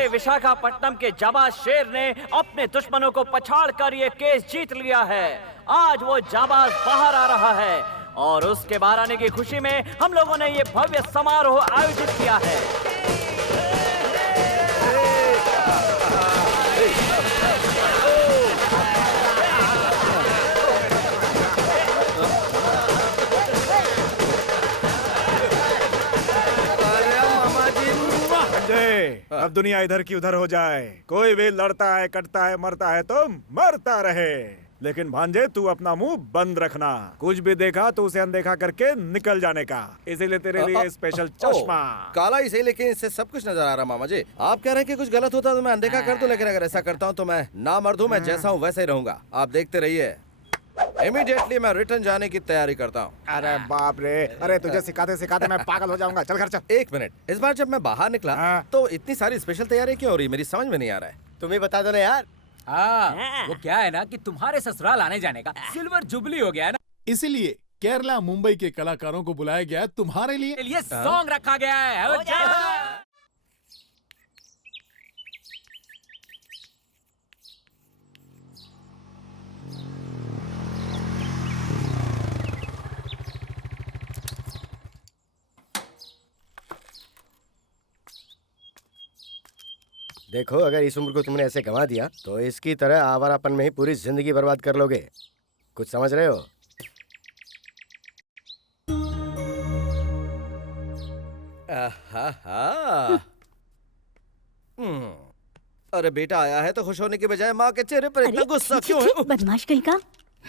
हमारे विशाखापट्टनम के जाबाज शेर ने अपने दुश्मनों को पछाड़कर ये केस जीत लिया है। आज वो जाबाज बाहर आ रहा है और उसके बाहर आने की खुशी में हम लोगों ने ये भव्य समारोह आयोजित किया है। अब दुनिया इधर की उधर हो जाए, कोई भी लड़ता है, कटता है, मरता है तो मरता रहे, लेकिन भांजे तू अपना मुंह बंद रखना। कुछ भी देखा तो उसे अनदेखा करके निकल जाने का। इसीलिए तेरे लिए स्पेशल चश्मा। काला ही सही, लेकिन इससे सब कुछ नजर आ रहा। मामा जी, आप कह रहे हैं कि कुछ गलत होता तो मैं अनदेखा कर दूं, लेकिन अगर ऐसा करता हूं तो मैं ना मर्द हूं, मैं जैसा हूं वैसा ही रहूंगा। आप देखते रहिए। इमीडिएटली मैं रिटर्न जाने की तैयारी करता हूँ। अरे बाप रे, अरे तुझे सिखाते सिखाते मैं पागल हो जाऊंगा। चल घर चल। एक मिनट, इस बार जब मैं बाहर निकला तो इतनी सारी स्पेशल तैयारी क्यों हो रही, मेरी समझ में नहीं आ रहा है। तुम्हें बता दो ना यार। वो क्या है ना कि तुम्हारे ससुराल आने जाने का सिल्वर जुबली हो गया है ना, इसीलिए केरला मुंबई के कलाकारों को बुलाया गया तुम्हारे लिए सॉन्ग रखा गया है। देखो, अगर इस उम्र को तुमने ऐसे गंवा दिया तो इसकी तरह आवारापन में ही पूरी जिंदगी बर्बाद कर लोगे। कुछ समझ रहे हो? अरे बेटा आया है तो खुश होने के बजाय माँ के चेहरे पर इतना गुस्सा क्यों है? बदमाश कहीं का।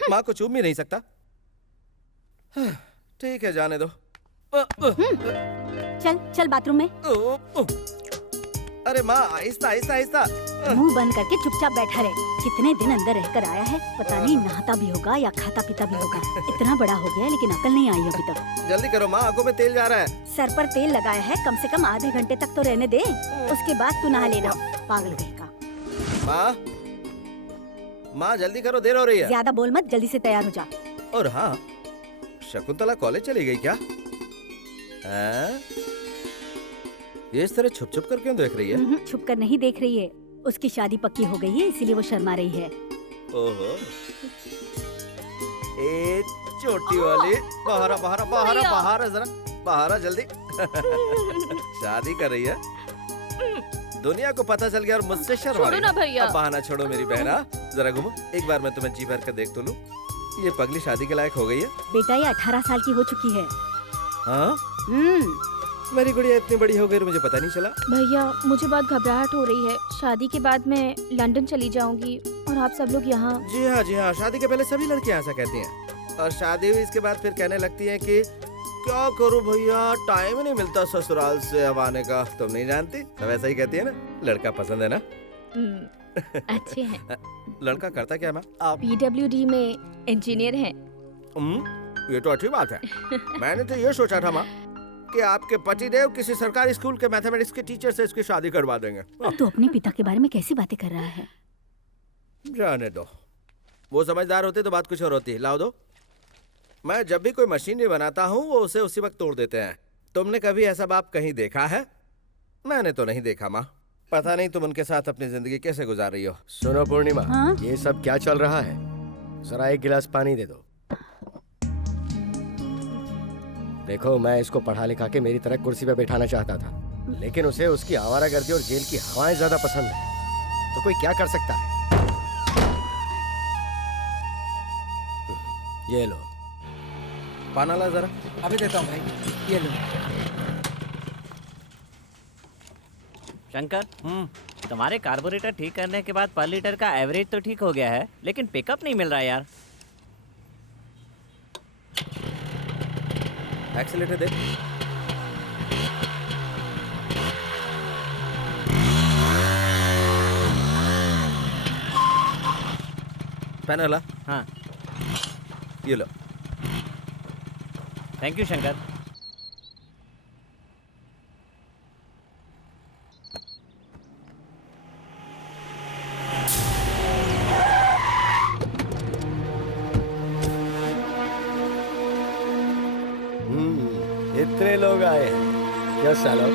माँ को चूम भी नहीं सकता। ठीक है, जाने दो। चल चल बाथरूम में। अरे माँ, आहिस्ता आहिस्ता आहिस्ता। मुंह बंद करके चुपचाप बैठा रहे। कितने दिन अंदर रहकर आया है, पता नहीं नहाता भी होगा या खाता पीता भी होगा। इतना बड़ा हो गया लेकिन अकल नहीं आई अभी तक। जल्दी करो माँ, आंखों में तेल जा रहा है। सर पर तेल लगाया है, कम से कम आधे घंटे तक तो रहने दे, उसके बाद तू नहा लेना। पागल कहेगा। माँ जल्दी करो, देर हो रही है। ज्यादा बोल मत, जल्दी से तैयार हो जा। और हाँ, शकुंतला कॉलेज चली गई क्या? ये इस तरह छुप छुप कर क्यों देख रही है? छुप कर नहीं देख रही है, उसकी शादी पक्की हो गई है इसीलिए वो शर्मा रही है। ओहो, ए छोटी वाली, बाहर बाहर बाहर बाहर, जरा बाहर जल्दी। शादी कर रही है, दुनिया को पता चल गया और मुझसे शर्मा रही है। अब बहाना छोड़ो मेरी बहना, जरा घूमो। एक बार मैं तुम्हें जी भर कर देख तो लूं। ये पगली शादी के लायक हो गई है। बेटा ये 18 साल की हो चुकी है। हाँ? मेरी गुड़िया इतनी बड़ी हो गई मुझे पता नहीं चला। भैया मुझे बहुत घबराहट हो रही है। शादी के बाद मैं लंदन चली जाऊंगी और आप सब लोग यहाँ। जी हाँ जी हाँ, शादी के पहले सभी लड़कियाँ ऐसा कहती हैं और शादी हुई इसके बाद फिर कहने लगती हैं कि क्या करूँ भैया, टाइम ही नहीं मिलता ससुराल से अब आने का। तुम नहीं जानती, सब ऐसा ही कहती है ना। लड़का पसंद है ना? अच्छे हैं। लड़का करता क्या मैम? आप PWD में इंजीनियर हैं। ये तो अच्छी बात है। मैंने तो ये सोचा था माँ कि आपके पतिदेव किसी सरकारी स्कूल के मैथमेटिक्स के टीचर से इसकी शादी करवा देंगे। तू अपने पिता के बारे में कैसी बातें कर रहा है? जाने दो, वो समझदार होते तो बात कुछ और होती। लाओ दो। मैं जब भी कोई मशीनरी बनाता हूँ वो उसे उसी वक्त तोड़ देते हैं। तुमने कभी ऐसा बाप कहीं देखा है? मैंने तो नहीं देखा माँ। पता नहीं तुम उनके साथ अपनी जिंदगी कैसे गुजार रही हो। सुनो पूर्णिमा, ये सब क्या चल रहा है? जरा एक गिलास पानी दे दो। देखो, मैं इसको पढ़ा लिखा के मेरी तरह कुर्सी पे बैठाना चाहता था, लेकिन उसे उसकी आवारागर्दी और जेल की हवाएं ज्यादा पसंद है। तो कोई क्या कर सकता है? ये लो पाना ला जरा। अभी देता हूँ भाई, ये लो। शंकर, तुम्हारे कार्बोरेटर ठीक करने के बाद पर लीटर का एवरेज तो ठीक हो गया है, लेकिन पिकअप नहीं मिल रहा यार। एक्सीलेटर दे। पैनल। हाँ, ये लो। Thank you Shankar. इतने लोग आए हैं क्या सालो?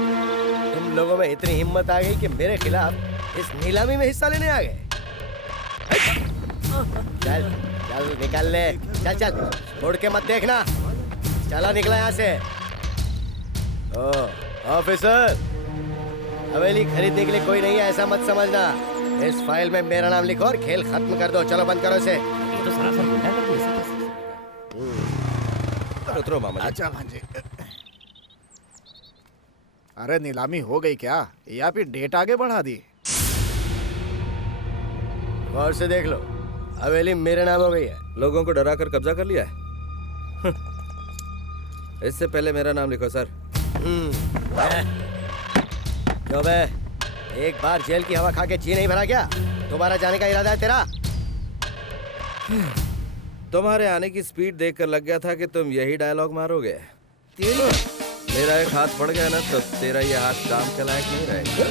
तुम लोगों में इतनी हिम्मत आ गई कि मेरे खिलाफ इस नीलामी में हिस्सा लेने आ गए। चल चल निकल ले, चल चल, मुड़ के मत देखना, चला निकला यहाँ से। ओ ऑफिसर, हवेली खरीदने के लिए कोई नहीं है ऐसा मत समझना। इस फाइल में मेरा नाम लिखो और खेल खत्म कर दो। चलो बंद करो इसे। ये तो सरासर गुंडा कर दिया। उतरो मामा जी। अच्छा भांजे। अरे नीलामी हो गई क्या या फिर डेट आगे बढ़ा दी? गौर से देख लो, हवेली मेरे नाम हो गई है। लोगों को डरा कर कब्जा कर लिया है। इससे पहले मेरा नाम लिखो सर। क्यों बे, एक बार जेल की हवा खा के जी नहीं भरा क्या? दोबारा जाने का इरादा है तेरा? तुम्हारे आने की स्पीड देखकर लग गया था कि तुम यही डायलॉग मारोगे। मेरा एक हाथ पड़ गया ना तो तेरा ये हाथ काम के लायक नहीं रहेगा।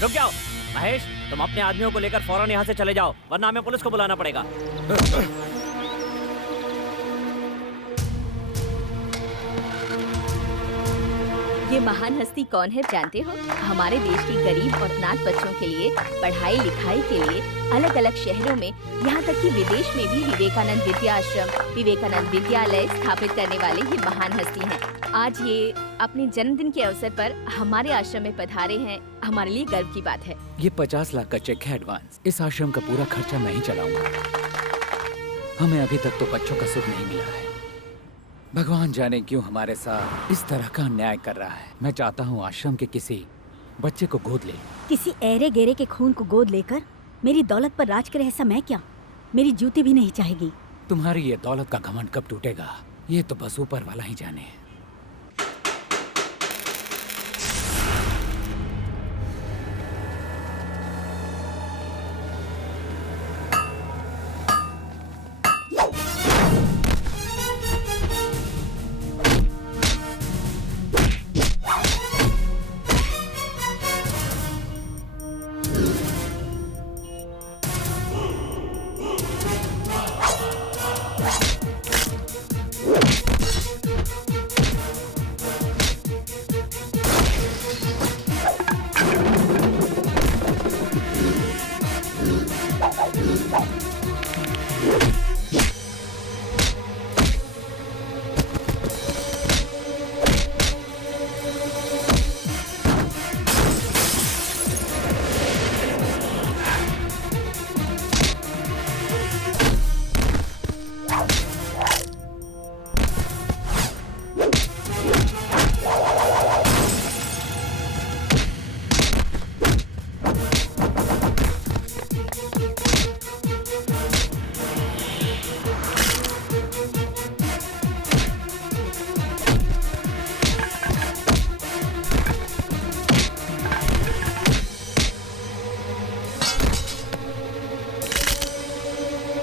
रुक जाओ महेश, तुम अपने आदमियों को लेकर फौरन यहाँ से चले जाओ, वरना हमें पुलिस को बुलाना पड़ेगा। ये महान हस्ती कौन है जानते हो? हमारे देश के गरीब और अनाथ बच्चों के लिए पढ़ाई लिखाई के लिए अलग अलग शहरों में, यहाँ तक कि विदेश में भी विवेकानंद विद्या आश्रम, विवेकानंद विद्यालय स्थापित करने वाले ये महान हस्ती हैं। आज ये अपने जन्मदिन के अवसर पर हमारे आश्रम में पधारे हैं, हमारे लिए गर्व की बात है। ये 50 लाख का चेक है एडवांस। इस आश्रम का पूरा खर्चा मैं ही चलाऊंगा। हमें अभी तक तो बच्चों का सुख नहीं मिला है। भगवान जाने क्यों हमारे साथ इस तरह का अन्याय कर रहा है। मैं चाहता हूँ आश्रम के किसी बच्चे को गोद ले। किसी ऐरे गेरे के खून को गोद लेकर मेरी दौलत पर राज करे ऐसा मैं क्या? मेरी जूती भी नहीं चाहेगी। तुम्हारी ये दौलत का घमंड कब टूटेगा, ये तो बस ऊपर वाला ही जाने।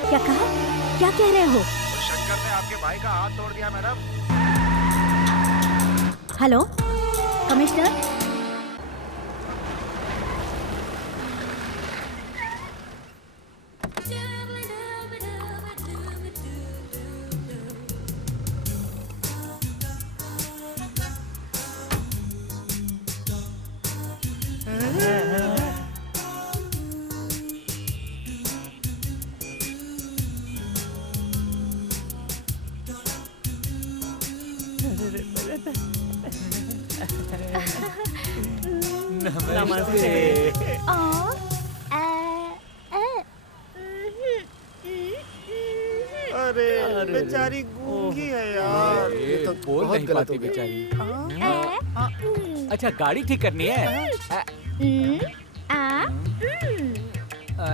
क्या कहा? क्या कह रहे हो? शंकर ने आपके भाई का हाथ तोड़ दिया मैडम। हेलो कमिश्नर, नमस्ते। अरे बेचारी गूंगी है यार। ये तो बोल नहीं पाती बेचारी। अच्छा गाड़ी ठीक करनी है?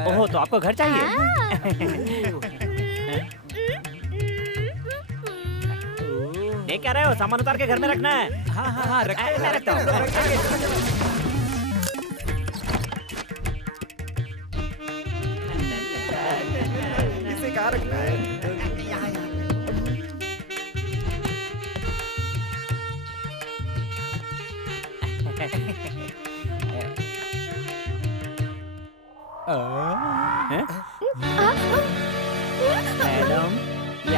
ओहो, तो आपको घर चाहिए? ये क्या रहे हो? सामान उतार के घर में रखना है। हाँ हाँ हाँ, मैं रखता हूँ। इसे कहाँ रखना है?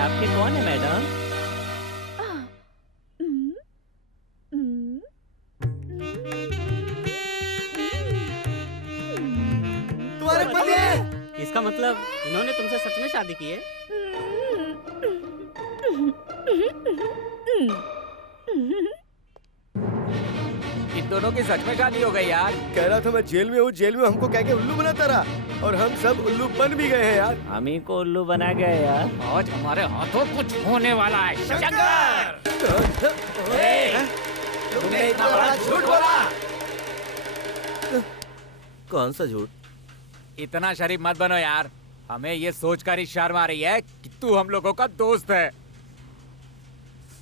आपके कौन है मैडम? तुम्हारे पति है। इसका मतलब इन्होंने तुमसे सच में शादी की है? इन दोनों की सच में शादी हो गई यार। कह रहा था मैं जेल में हूँ, जेल में हमको कह के उल्लू बनाता रहा और हम सब उल्लू बन भी गए हैं यार। हम ही को उल्लू बना गए यार। आज हमारे हाथों कुछ होने वाला है। शंकर! तुमने इतना बड़ा झूठ बोला। कौन सा झूठ? इतना शरीफ मत बनो यार। हमें ये सोचकर ही शर्म आ रही है कि तू हम लोगों का दोस्त है।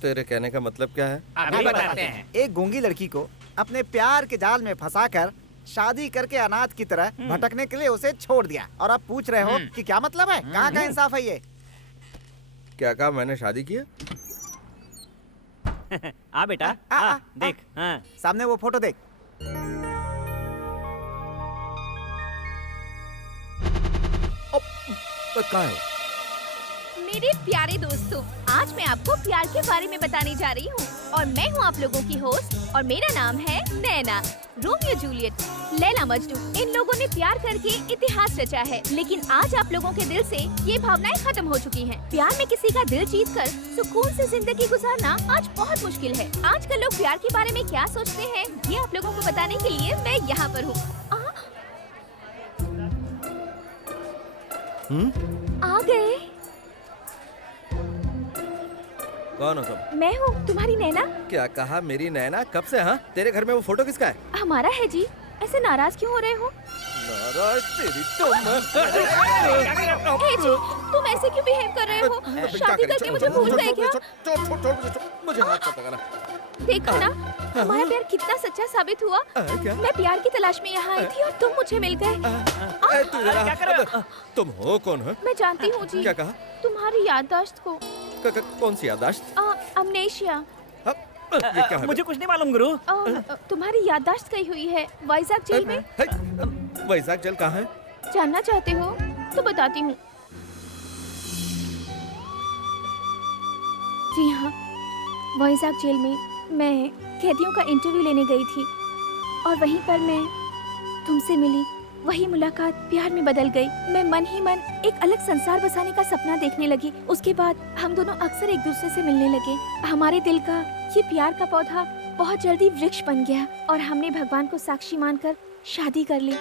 तेरे कहने का मतलब क्या है? अभी बताते हैं। एक गूंगी लड़की को अपने प्यार के जाल में फंसाकर शादी करके अनाथ की तरह भटकने के लिए उसे छोड़ दिया और अब पूछ रहे हो कि क्या मतलब है? कहाँ का इंसाफ है ये? क्या कहा मैंने शादी की है? आ बेटा आ, देख। हाँ। सामने वो फोटो देख। कहाँ है? मेरे प्यारे दोस्तों, आज मैं आपको प्यार के बारे में बताने जा रही हूँ और मैं हूँ आप लोगों की होस्ट और मेरा नाम है नैना। रोमियो जूलियट, लैला मजनू, इन लोगों ने प्यार करके इतिहास रचा है, लेकिन आज आप लोगों के दिल से ये भावनाएं खत्म हो चुकी हैं। प्यार में किसी का दिल जीतकर सुकून से जिंदगी गुजारना आज बहुत मुश्किल है। आजकल लोग प्यार के बारे में क्या सोचते हैं, ये आप लोगों को बताने के लिए मैं यहाँ पर हूँ। आ गए। कौन हो तुम? मैं हूँ तुम्हारी नैना। क्या कहा मेरी नैना? कब से? हाँ, तेरे घर में वो फोटो किसका है? हमारा है जी। ऐसे नाराज क्यों हो रहे हो? नाराज तेरी तुम। ए जी, तुम ऐसे क्यों बिहेव कर रहे हो? शादी करके मुझे भूल गए क्या? मुझे हाथ मत लगाना। देखो ना, हमारा प्यार कितना सच्चा साबित हुआ। क्या? मैं प्यार की तलाश में यहाँ आई थी और तुम मुझे मिल गए। क्या कर रहे हो? तुम हो कौन हो? मैं जानती हूँ जी। क्या कहा? तुम्हारी याददाश्त को। कौन सी याददाश्त? अमनेशिया। ये क्या है? मुझे कुछ नहीं मालूम गुरु। तुम्हारी याददाश्त गई हुई है वाइजाग जेल में। वाइजाग जेल कहाँ है? जानना चाहते हो तो बताती हूँ। जी हाँ, वाइजाग जेल में मैं कैदियों का इंटरव्यू लेने गई थी और वहीं पर मैं तुमसे मिली। वही मुलाकात प्यार में बदल गई। मैं मन ही मन एक अलग संसार बसाने का सपना देखने लगी। उसके बाद हम दोनों अक्सर एक दूसरे से मिलने लगे। हमारे दिल का ये प्यार का पौधा बहुत जल्दी वृक्ष बन गया और हमने भगवान को साक्षी मानकर शादी कर ली।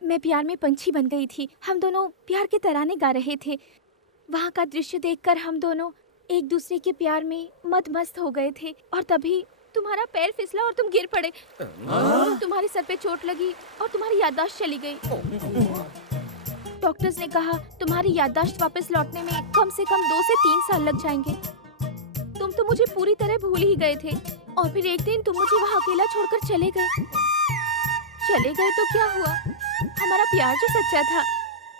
मैं प्यार में पंछी बन गई थी। हम दोनों प्यार के तराने गा रहे थे। वहाँ का दृश्य देखकर हम दोनों एक दूसरे के प्यार में मदमस्त हो गए थे और तभी तुम्हारा पैर फिसला और तुम गिर पड़े। तुम्हारे सर पे चोट लगी और तुम्हारी याददाश्त चली गई। डॉक्टर्स ने कहा तुम्हारी याददाश्त वापस लौटने में कम से कम 2 से 3 साल लग जाएंगे। तुम तो मुझे पूरी तरह भूल ही गए थे और फिर एक दिन तुम मुझे वहाँ अकेला छोड़कर चले गए। चले गए तो क्या हुआ? हमारा प्यार जो सच्चा था,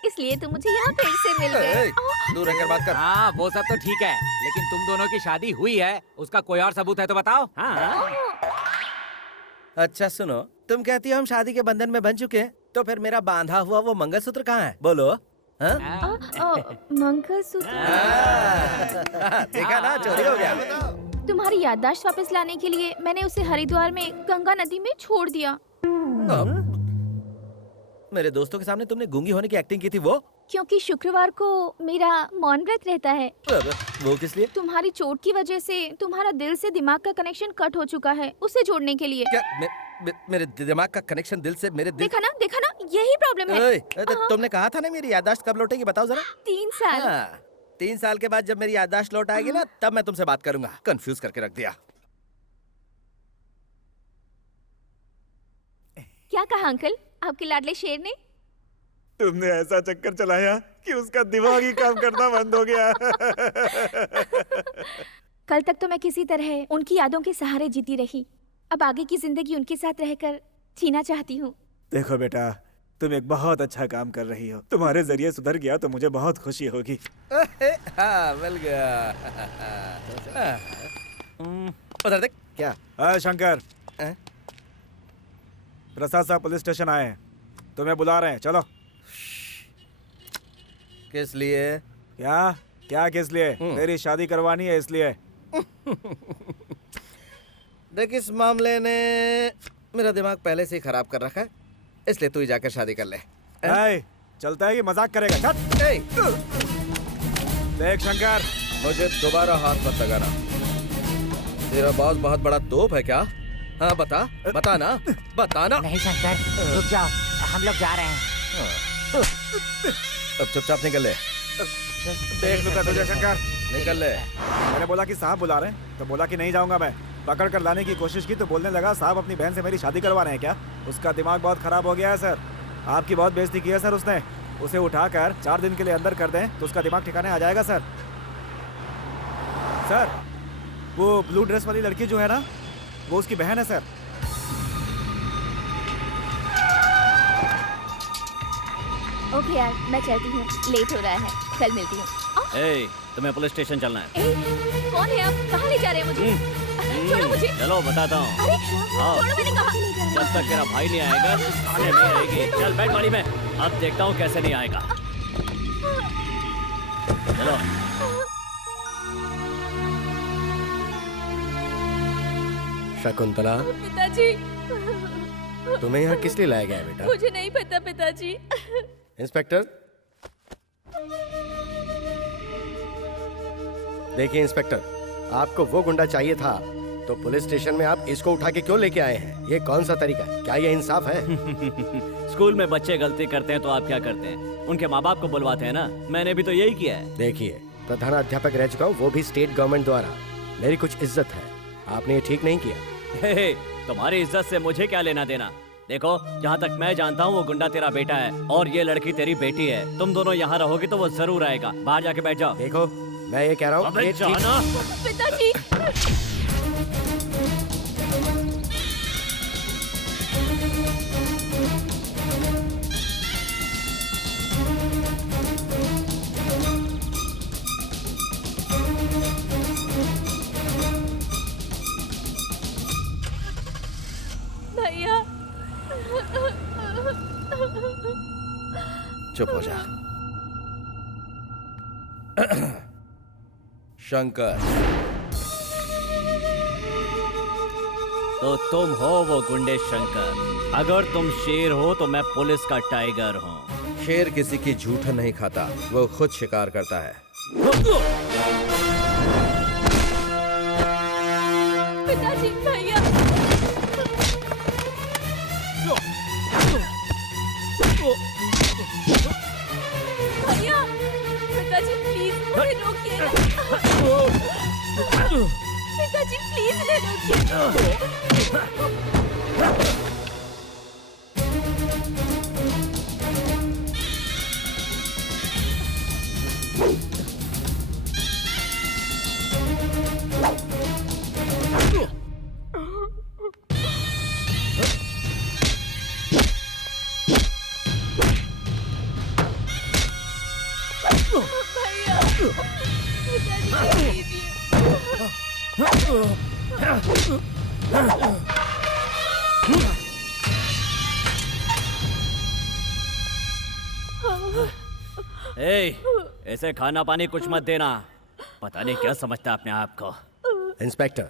इसलिए तुम मुझे यहाँ फिर से मिल गए। दूर रहकर बात कर। हाँ, वो सब तो ठीक है, लेकिन तुम दोनों की शादी हुई है, उसका कोई और सबूत है तो बताओ। हाँ। अच्छा सुनो, तुम कहती हो हम शादी के बंधन में बन चुके हैं, तो फिर मेरा बांधा हुआ वो मंगलसूत्र कहाँ है? बोलो। मंगलसूत्र? देखा ना, चोरी हो गया। तुम्हारी याददाश्त वापस लाने के लिए मैंने उसे हरिद्वार में गंगा नदी में छोड़ दिया। मेरे दोस्तों के सामने तुमने गूंगी होने की एक्टिंग की थी वो? क्योंकि शुक्रवार को मेरा मौन व्रत रहता है। वो किस लिए? तुम्हारी चोट की वजह से तुम्हारा दिल से दिमाग का कनेक्शन कट हो चुका है, उसे जोड़ने के लिए। क्या मेरे दिमाग का कनेक्शन दिल से मेरे दिल... देखा ना यही प्रॉब्लम है। तुमने कहा था ना मेरी याददाश्त कब लौटेगी, बताओ जरा। 3 साल। 3 साल के बाद जब मेरी याददाश्त लौट आएगी ना, तब मैं तुमसे बात करूंगा। कंफ्यूज करके रख दिया। क्या कहा अंकल आपके लाडले शेर ने? तुमने ऐसा चक्कर चलाया कि उसका दिमाग ही काम करना बंद हो गया। कल तक तो मैं किसी तरह उनकी यादों के सहारे जीती रही। अब आगे की जिंदगी उनके साथ रहकर जीना चाहती हूँ। देखो बेटा, तुम एक बहुत अच्छा काम कर रही हो। तुम्हारे जरिए सुधर गया तो मुझे बहुत खुशी होगी। हाँ, मिल गया। उधर देख, क्या शंकर, हैं? प्रसाद साहब पुलिस स्टेशन आए हैं, तुम्हें बुला रहे हैं, चलो। किस लिए? क्या क्या किस लिए? तेरी शादी करवानी है इसलिए। देख, इस मामले ने मेरा दिमाग पहले से ही खराब कर रखा है, इसलिए तू ही जाकर शादी कर ले। चलता है कि मजाक करेगा? चल। देख शंकर, मुझे दोबारा हाथ मत लगाना। तेरा बॉस बहुत बड़ा तोप है क्या? हाँ बता, बता ना, बता ना। नहीं शंकर, रुक जाओ, हम लोग जा रहे हैं। अब चुपचाप निकल ले। देख लूंगा तुझे शंकर, निकल ले। मैंने बोला कि साहब बुला रहे हैं तो बोला कि नहीं जाऊंगा मैं। पकड़ कर लाने की कोशिश की तो बोलने लगा साहब अपनी बहन से मेरी शादी करवा रहे हैं क्या? उसका दिमाग बहुत खराब हो गया है सर। आपकी बहुत बेइज्जती की है सर उसने। उसे उठाकर 4 दिन के लिए अंदर कर दें तो उसका दिमाग ठिकाने आ जाएगा सर। सर, वो ब्लू ड्रेस वाली लड़की जो है ना, वो उसकी बहन है सर। ओके यार, मैं चलती हूँ, लेट हो रहा है, कल मिलती हूँ। ए, तुम्हें पुलिस स्टेशन चलना है। कौन है आप? कहाँ ले जा रहे हैं मुझे? छोड़ो मुझे। चलो बताता हूँ। अरे छोड़ो, मैंने कहा। जब तक तेरा भाई नहीं आएगा थाने में रहेगी। चल बैठ गाड़ी में, अब देखता हूँ कैसे नहीं आएगा। चलो। शकुंतला, पिताजी, तुम्हें यहाँ किस लिए लाया गया है बेटा? मुझे नहीं पता पिताजी। इंस्पेक्टर, देखिए इंस्पेक्टर, आपको वो गुंडा चाहिए था तो पुलिस स्टेशन में आप इसको उठा के क्यों लेके आए हैं? ये कौन सा तरीका है? क्या ये इंसाफ है? स्कूल में बच्चे गलती करते हैं तो आप क्या करते हैं? उनके माँ बाप को बुलवाते हैं ना। मैंने भी तो यही किया है। देखिए, प्रधानाध्यापक रह चुका हूँ, वो भी स्टेट गवर्नमेंट द्वारा। मेरी कुछ इज्जत है, आपने ये ठीक नहीं किया। तुम्हारी इज्जत से मुझे क्या लेना देना? देखो, जहाँ तक मैं जानता हूँ वो गुंडा तेरा बेटा है और ये लड़की तेरी बेटी है। तुम दोनों यहाँ रहोगे तो वो जरूर आएगा। बाहर जाके बैठ जाओ। देखो, मैं ये कह रहा हूँ, पिताजी। भैया, चुप हो जा। शंकर, तो तुम हो वो गुंडे शंकर। अगर तुम शेर हो तो मैं पुलिस का टाइगर हूँ। शेर किसी की झूठ नहीं खाता, वो खुद शिकार करता है। पिताजी, भैया। भैया, पिताजी प्लीज मुझे रोकिए। पिताजी प्लीज इन्हें रोकिए। ऐसे खाना पानी कुछ मत देना। पता नहीं क्या समझता अपने आप को। इंस्पेक्टर,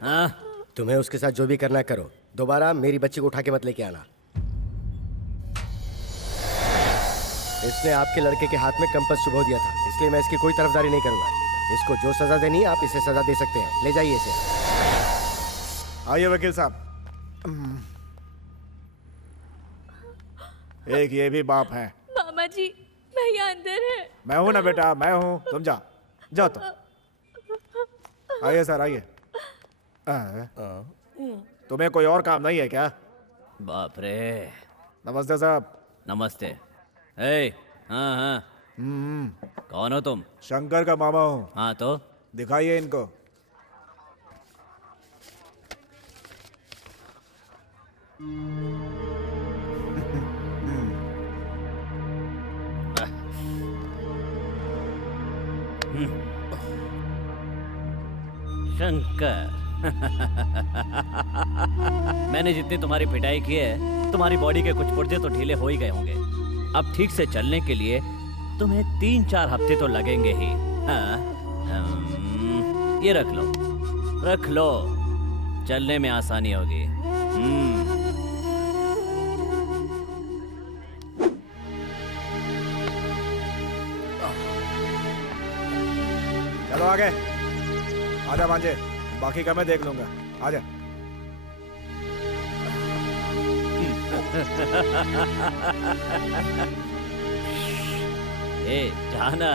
तुम्हें उसके साथ जो भी करना है करो, दोबारा मेरी बच्ची को उठा के मत लेके आना। इसने आपके लड़के के हाथ में कंपास चुभो दिया था, इसलिए मैं इसकी कोई तरफदारी नहीं करूंगा। इसको जो सजा देनी है आप इसे सजा दे सकते हैं। ले जाइए इसे। आइए वकील साहब। एक ये भी बाप है। मामा जी, भैया अंदर है। मैं हूं ना बेटा, मैं हूं। तुम जाओ तुम। आइए सर, आइए। तुम्हें कोई और काम नहीं है क्या? बाप रे। नमस्ते साहब। नमस्ते। हाँ, कौन हो तुम? शंकर का मामा हूँ। हाँ तो दिखाइए इनको। शंकर, मैंने जितनी तुम्हारी पिटाई की है, तुम्हारी बॉडी के कुछ पुर्जे तो ढीले हो ही गए होंगे। अब ठीक से चलने के लिए तुम्हें 3-4 हफ्ते तो लगेंगे ही। हाँ, ये रख लो, रख लो, चलने में आसानी होगी। चलो आगे, आजा भांजे, बाकी का मैं देख लूंगा। आजा। ए, जाना।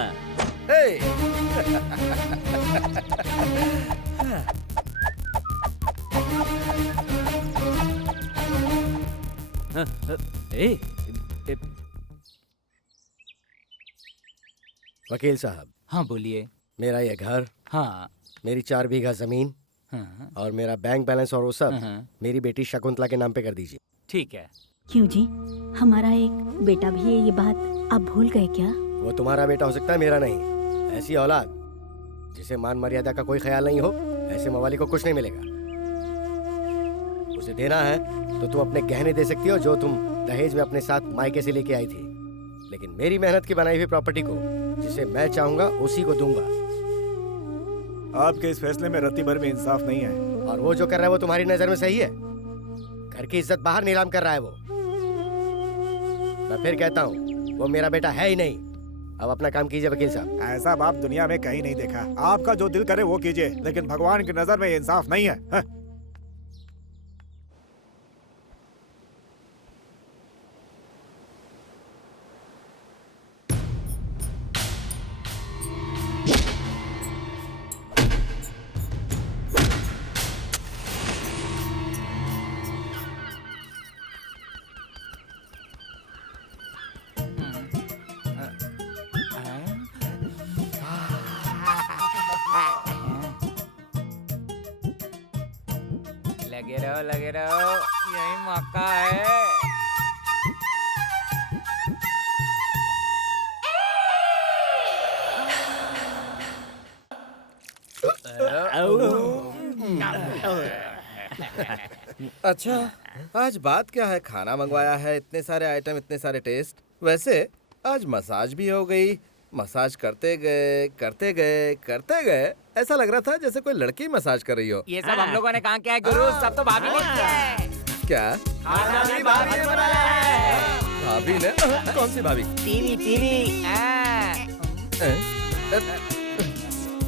वकील साहब। हाँ बोलिए। मेरा ये घर, हाँ, मेरी 4 बीघा जमीन, हाँ, और मेरा बैंक बैलेंस और वो सब मेरी बेटी शकुंतला के नाम पे कर दीजिए। ठीक है। क्यों जी, हमारा एक बेटा भी है, ये बात आप भूल गए क्या? वो तुम्हारा बेटा हो सकता है, मेरा नहीं। ऐसी औलाद जिसे मान मर्यादा का कोई ख्याल नहीं हो, ऐसे मवाली को कुछ नहीं मिलेगा। उसे देना है तो तुम अपने गहने दे सकती हो जो तुम दहेज में अपने साथ मायके से लेके आई थी, लेकिन मेरी मेहनत की बनाई हुई प्रॉपर्टी को जिसे मैं चाहूंगा उसी को दूंगा। आपके इस फैसले में रत्ती भर भी इंसाफ नहीं है। और वो जो कर रहा है वो तुम्हारी नजर में सही है? घर की इज्जत बाहर नीलाम कर रहा है वो। मैं फिर कहता हूँ, वो मेरा बेटा है ही नहीं। अब अपना काम कीजिए वकील साहब। ऐसा बाप दुनिया में कहीं नहीं देखा। आपका जो दिल करे वो कीजिए, लेकिन भगवान की नजर में ये इंसाफ नहीं है। हाँ? लगे रहो, यही मौका है। अच्छा, आज बात क्या है? खाना मंगवाया है, इतने सारे आइटम, इतने सारे टेस्ट। वैसे आज मसाज भी हो गई। मसाज करते गए करते गए करते गए, ऐसा लग रहा था जैसे कोई लड़की मसाज कर रही हो। ये सब हम लोगों ने कहा क्या है गुरु? सब तो भाभी ने किया है। क्या? भाभी ने बनाया है। भाभी ने? कौन सी भाभी? टीवी।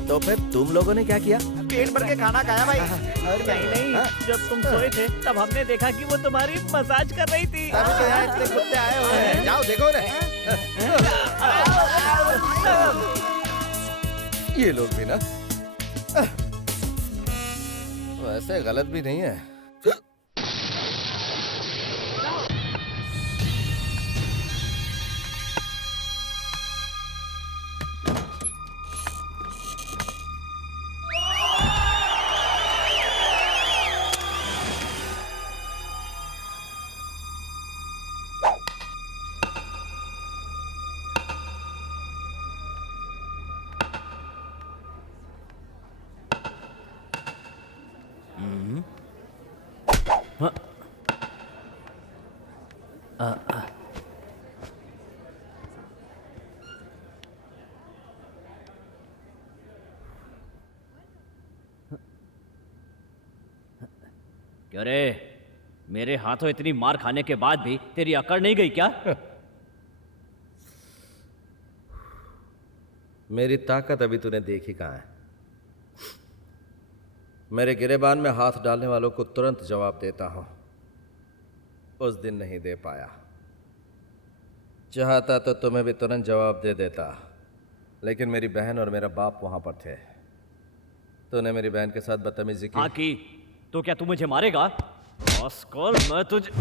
तो फिर तुम लोगों ने क्या किया? पेट भर के खाना खाया भाई। नहीं, जब तुम सोए थे तब हमने देखा कि वो तुम्हारी मसाज कर रही थी। तभी तो यहाँ इतने कुत्ते आए हुए हैं। जाओ देखो ना। ये लोग भी ना वैसे गलत भी नहीं है। क्यों रे, मेरे हाथों इतनी मार खाने के बाद भी तेरी अकड़ नहीं गई क्या? मेरी ताकत अभी तूने देखी कहाँ है। मेरे गिरेबान में हाथ डालने वालों को तुरंत जवाब देता हूं। उस दिन नहीं दे पाया। चाहता तो तुम्हें भी तुरंत जवाब दे देता, लेकिन मेरी बहन और मेरा बाप वहां पर थे। तूने मेरी बहन के साथ बदतमीजी की। हाँ की। तो क्या तू मुझे मारेगा? आजकल मैं तुझे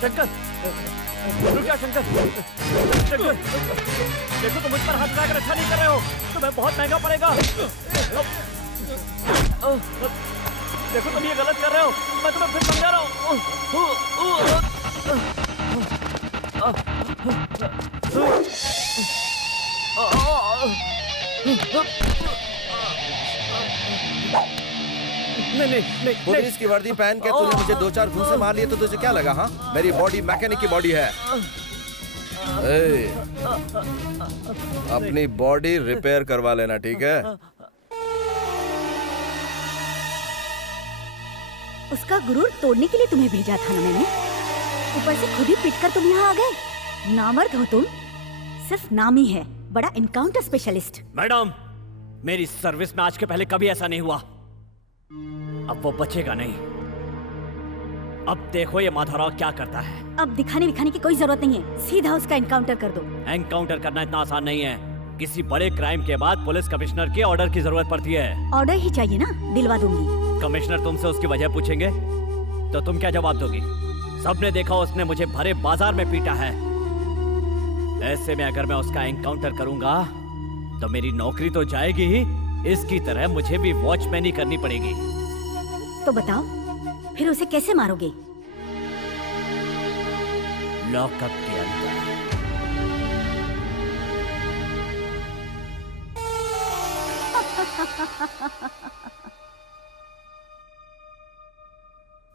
शंकर, रुक जा शंकर। शंकर, देखो तुम मुझ पर हाथ उठाकर अच्छा नहीं कर रहे हो, तुम्हें बहुत महंगा पड़ेगा। देखो तुम ये गलत कर रहे हो, मैं तुम्हें फिर समझा रहा हूँ। नहीं, पुलिस की वर्दी पहन के तूने मुझे 2-4 घूंसे मार लिए तो तुझे क्या लगा? हाँ, मेरी बॉडी मैकेनिक की बॉडी है। अपनी बॉडी रिपेयर करवा लेना, ठीक है? उसका गुरूर तोड़ने के लिए तुम्हें भेजा था ना मैंने, ऊपर से खुद ही पिटकर तुम यहाँ आ गए। नामर्द हो तुम, सिर्फ नाम ही है बड़ा इनकाउंटर स्पेशलिस्ट। मैडम, मेरी सर्विस में आज के पहले कभी ऐसा नहीं हुआ। अब वो बचेगा नहीं। अब देखो ये माधवराव क्या करता है। अब दिखाने विखाने की कोई जरूरत नहीं है, सीधा उसका एनकाउंटर कर दो। एनकाउंटर करना इतना आसान नहीं है। किसी बड़े क्राइम के बाद पुलिस कमिश्नर के ऑर्डर की जरूरत पड़ती है। ऑर्डर ही चाहिए ना, दिलवा दूंगी। कमिश्नर तुमसे उसकी वजह पूछेंगे तो तुम क्या जवाब दोगी? सबने देखा उसने मुझे भरे बाजार में पीटा है। ऐसे में अगर मैं उसका एनकाउंटर करूंगा तो मेरी नौकरी तो जाएगी ही, इसकी तरह मुझे भी वॉचमैनी करनी पड़ेगी। तो बताओ फिर उसे कैसे मारोगे? लॉकअप के अंदर।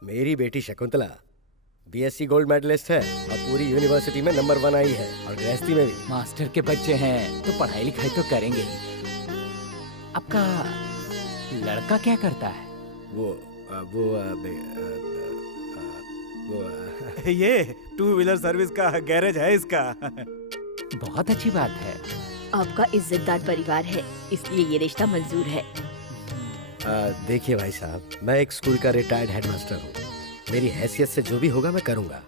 मेरी बेटी शकुंतला बीएससी गोल्ड मेडलिस्ट है और पूरी यूनिवर्सिटी में नंबर 1 आई है, और गृहस्थी में भी। मास्टर के बच्चे हैं तो पढ़ाई लिखाई तो करेंगे ही। आपका लड़का क्या करता है? ये 2 व्हीलर सर्विस का गैरेज है इसका। बहुत अच्छी बात है। आपका इज्जतदार परिवार है, इसलिए ये रिश्ता मंजूर है। देखिए भाई साहब, मैं एक स्कूल का रिटायर्ड हेडमास्टर हूँ। मेरी हैसियत से जो भी होगा मैं करूँगा।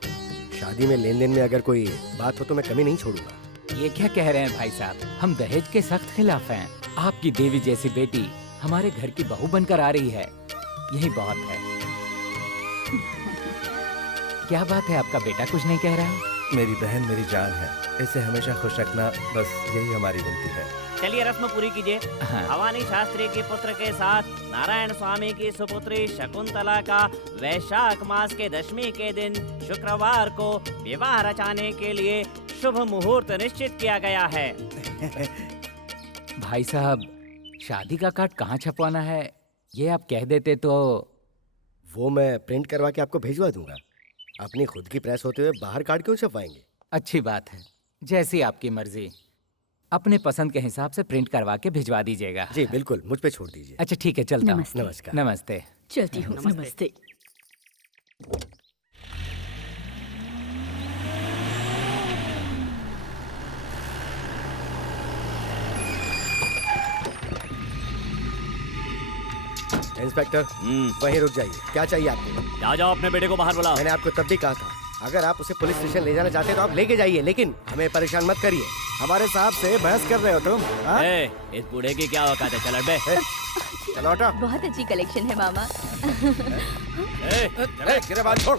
शादी में लेन देन में अगर कोई बात हो तो मैं कमी नहीं छोड़ूंगा। ये क्या कह रहे हैं भाई साहब? हम दहेज के सख्त खिलाफ हैं। आपकी देवी जैसी बेटी हमारे घर की बहू बनकर आ रही है, यही बहुत है। क्या बात है, आपका बेटा कुछ नहीं कह रहा? मेरी बहन मेरी जान है, इसे हमेशा खुश रखना, बस यही हमारी विनती है। चलिए रस्म पूरी कीजिए। भवानी शास्त्री के पुत्र के साथ नारायण स्वामी की सुपुत्री शकुंतला का वैशाख मास के 10वीं के दिन शुक्रवार को विवाह रचाने के लिए शुभ मुहूर्त निश्चित किया गया है। भाई साहब, शादी का कार्ड कहाँ छपवाना है ये आप कह देते तो। वो मैं प्रिंट करवा के आपको भिजवा दूंगा। अपनी खुद की प्रेस होते हुए बाहर कार्ड क्यों छपवाएंगे? अच्छी बात है, जैसी आपकी मर्जी। अपने पसंद के हिसाब से प्रिंट करवा के भिजवा दीजिएगा। जी बिल्कुल, मुझ पे छोड़ दीजिए। अच्छा ठीक है, चलता हूँ। नमस्कार। नमस्ते। चलती हूँ। नमस्ते। इंस्पेक्टर, वहीं रुक जाइए। क्या चाहिए आपको? जा जाओ, अपने बेटे को बाहर बुलाओ। मैंने आपको तब भी कहा था, अगर आप उसे पुलिस स्टेशन ले जाना चाहते हैं तो आप लेके जाइए, लेकिन हमें परेशान मत करिए। हमारे साहब से बहस कर रहे हो तुम? इस बूढ़े की क्या औकात है? चल बे। चलो हटो। बहुत अच्छी कलेक्शन है मामा। गिरेबान छोड़।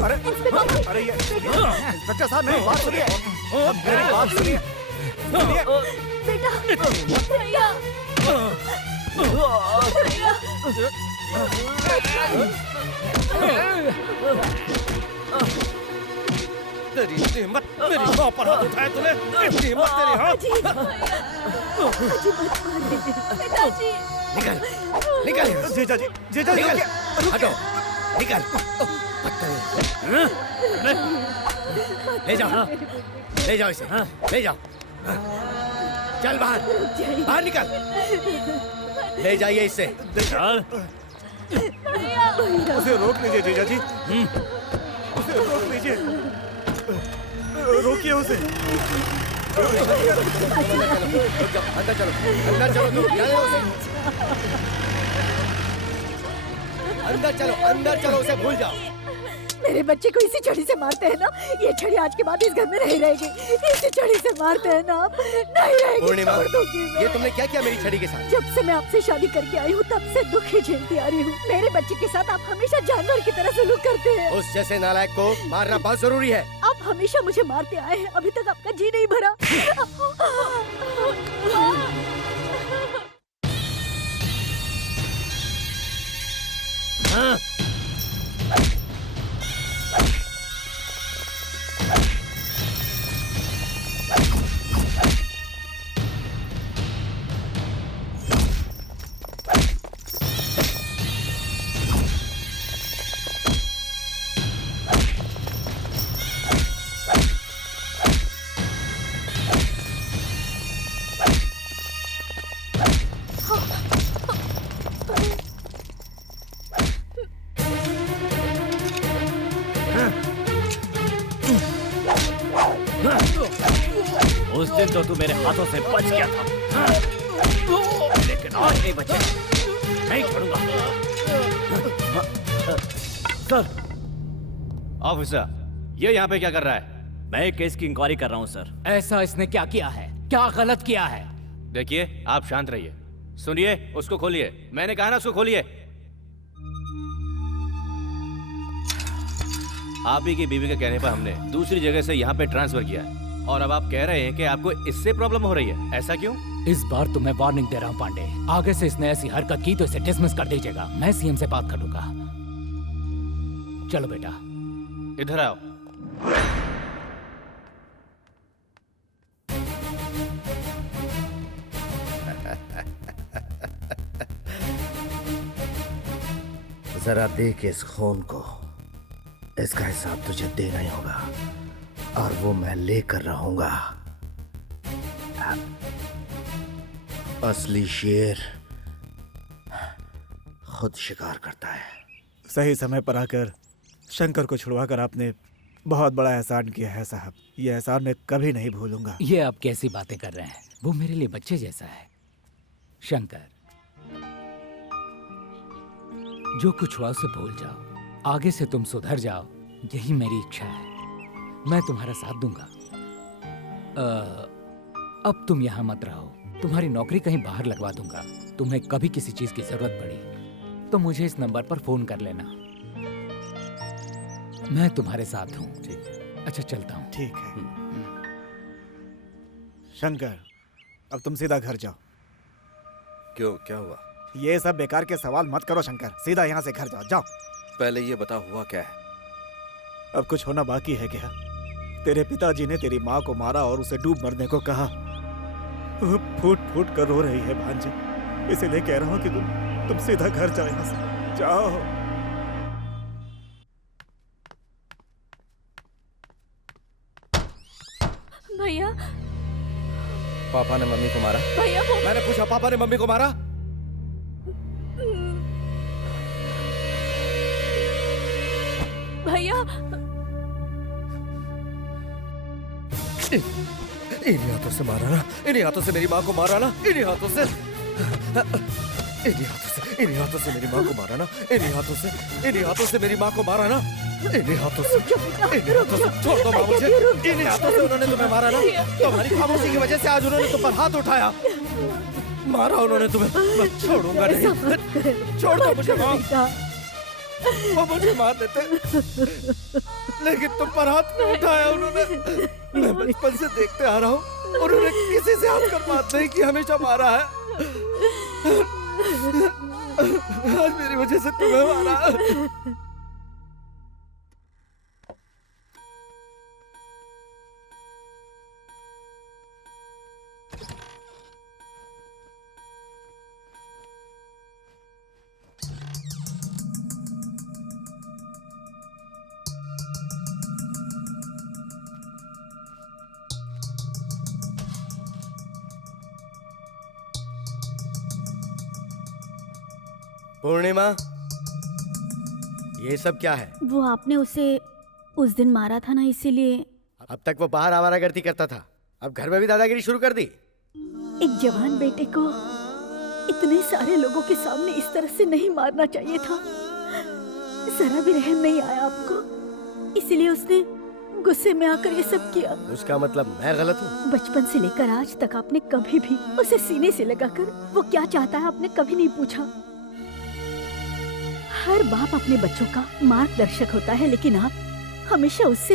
अरे ये इंस्पेक्टर साहब, मेरी बात सुनिए। मेरी बात सुनिए। बेटा, भैया। तेरी हिम्मत, मेरी माँ पर हाथ उठाया तूने? इतनी हिम्मत तेरी? पिताजी। निकल, निकल। जीजा जी, जीजा जी, निकल, हटो, निकल। ले जाओ, ले जाओ इसे, ले जाओ। चल बाहर, बाहर निकल। ले जाइए इसे। चल। उसे रोक लीजिए जीजा जी, उसे रोक लीजिए, रोकिए उसे। अंदर चलो, अंदर चलो तुम, जाने दो उसे। अंदर चलो, अंदर चलो, उसे भूल जाओ। मेरे बच्चे को इसी छड़ी से मारते हैं ना? ये छड़ी आज के बाद इस घर में नहीं रहेगी। इसी छड़ी से मारते हैं ना आप? नहीं रहेगी। पूर्णिमा, छोड़ दूंगी मैं। ये तुमने क्या किया मेरी छड़ी के साथ? जब से मैं आपसे शादी करके आई हूँ तब से दुख ही झेलती आ रही हूँ। मेरे बच्चे के साथ आप हमेशा जानवर की तरह सलूक करते हैं। उस जैसे नालायक को मारना बहुत जरूरी है। आप हमेशा मुझे मारते आए हैं, अभी तक आपका जी नहीं भरा। उस दिन तो तू मेरे हाथों से बच गया था, लेकिन आज नहीं बचे, नहीं छोड़ूंगा। सर। ऑफिसर, ये यहाँ पे क्या कर रहा है? मैं केस की इंक्वायरी कर रहा हूँ सर। ऐसा इसने क्या किया है? क्या गलत किया है? देखिए, आप शांत रहिए। सुनिए, उसको खोलिए। मैंने कहा ना उसको खोलिए। आप ही की बीवी के कहने पर हमने दूसरी जगह से यहाँ पे ट्रांसफर किया है, और अब आप कह रहे हैं कि आपको इससे प्रॉब्लम हो रही है। ऐसा क्यों? इस बार तो मैं वार्निंग दे रहा हूँ पांडे, आगे से इसने ऐसी हरकत की तो इसे डिसमिस कर दीजिएगा। मैं सीएम से बात करूंगा। चलो बेटा, इधर आओ। जरा देख इस खून को, इसका हिसाब तुझे देना ही होगा, और वो मैं लेकर रहूंगा। असली शेर खुद शिकार करता है। सही समय पर आकर शंकर को छुड़वाकर आपने बहुत बड़ा एहसान किया है साहब। ये एहसान मैं कभी नहीं भूलूंगा। ये आप कैसी बातें कर रहे हैं? वो मेरे लिए बच्चे जैसा है। शंकर, जो कुछ हुआ उसे भूल जाओ, आगे से तुम सुधर जाओ, यही मेरी इच्छा है। मैं तुम्हारा साथ दूंगा। अब तुम यहाँ मत रहो, तुम्हारी नौकरी कहीं बाहर लगवा दूंगा। तुम्हें कभी किसी चीज की जरूरत पड़ी तो मुझे इस नंबर पर फोन कर लेना। मैं तुम्हारे साथ हूँ। अच्छा, चलता हूँ। ठीक है। शंकर, अब तुम सीधा घर जाओ। क्यों, क्या हुआ? ये सब बेकार के सवाल मत करो शंकर, सीधा यहाँ से घर जाओ। जाओ। पहले ये बता, हुआ क्या है? अब कुछ होना बाकी है क्या? तेरे पिताजी ने तेरी माँ को मारा और उसे डूब मरने को कहा। वो फूट फूट कर रो रही है भांजे, इसीलिए कह रहा हूँ कि तुम सीधा घर जाओ, यहाँ से जाओ। भैया, पापा ने मम्मी को मारा? भैया वो... मैंने पूछा, पापा ने मम्मी को मारा? भैया, इन्हीं हाथों से मारा ना? इन्हीं हाथों से मेरी माँ को मारा ना? इन्हीं हाथों से, इन्हीं हाथों से, इन्हीं हाथों से मेरी माँ को मारा ना? इन्हीं हाथों से, इन्हीं हाथों से मेरी माँ को मारा ना? इन्हीं हाथों से, इन्हीं हाथों से। छोड़ दो माँ मुझे। इन्हीं हाथों से उन्होंने तुम्हें मारा ना? तुम्हारी खामोशी की वजह से आज उन्होंने तुम पर हाथ उठाया। मारा उन्होंने तुम्हें। मैं छोड़ूंगा नहीं। छोड़ दो मुझे माँ। वो मुझे मार देते, लेकिन तुम पर हाथ नहीं उठाया उन्होंने। मैं बचपन से देखते आ रहा हूँ, उन्होंने किसी से हंसकर बात नहीं की, हमेशा मारा है। आज मेरी वजह से तुम्हें मारा। पूर्णिमा, ये सब क्या है? वो आपने उसे उस दिन मारा था ना, इसीलिए। अब तक वो बाहर आवारागर्दी करता था, अब घर में भी दादागिरी शुरू कर दी। एक जवान बेटे को इतने सारे लोगों के सामने इस तरह से नहीं मारना चाहिए था। जरा भी रहम नहीं आया आपको? इसलिए उसने गुस्से में आकर ये सब किया। उसका मतलब मैं गलत हूँ? बचपन से लेकर आज तक आपने कभी भी उसे सीने से लगाकर वो क्या चाहता है आपने कभी नहीं पूछा। हर बाप अपने बच्चों का मार्गदर्शक होता है, लेकिन आप हमेशा उससे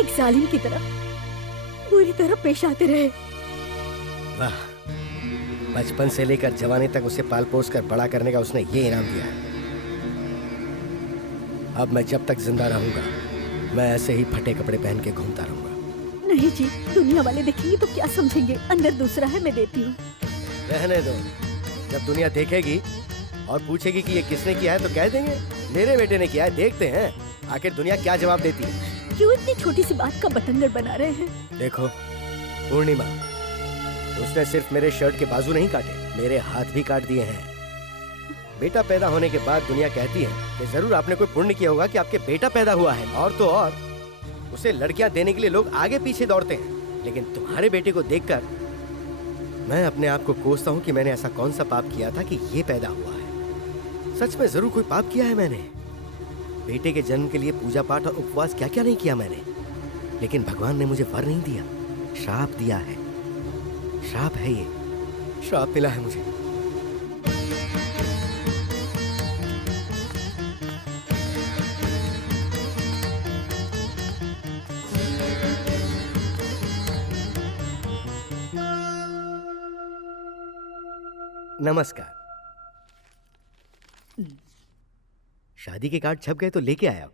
एक जालिम की तरह बुरी तरह पेश आते रहे। वाह, बचपन से लेकर जवानी तक उसे पाल पोस कर बड़ा करने का उसने ये इनाम दिया है। अब मैं जब तक जिंदा रहूंगा मैं ऐसे ही फटे कपड़े पहन के घूमता रहूंगा। नहीं जी, दुनिया वाले देखेंगे तो क्या समझेंगे। अंदर दूसरा है, मैं देती हूँ। रहने दो, जब दुनिया देखेगी और पूछेगी कि ये किसने किया है तो कह देंगे मेरे बेटे ने किया है। देखते हैं आखिर दुनिया क्या जवाब देती है। क्यों इतनी छोटी सी बात का बतंगड़ बना रहे हैं? देखो पूर्णिमा, उसने सिर्फ मेरे शर्ट के बाजू नहीं काटे, मेरे हाथ भी काट दिए हैं। बेटा पैदा होने के बाद दुनिया कहती है कि जरूर आपने कोई पुण्य किया होगा कि आपके बेटा पैदा हुआ है। और तो और उसे लड़कियां देने के लिए लोग आगे पीछे दौड़ते हैं, लेकिन तुम्हारे बेटे को देखकर मैं अपने आप को कोसता हूँ कि मैंने ऐसा कौन सा पाप किया था कि ये पैदा हुआ है। सच में जरूर कोई पाप किया है मैंने। बेटे के जन्म के लिए पूजा पाठ और उपवास क्या क्या नहीं किया मैंने, लेकिन भगवान ने मुझे वर नहीं दिया, श्राप दिया है। श्राप है ये, श्राप मिला है मुझे। नमस्कार। शादी के कार्ड छप गए तो लेके आया।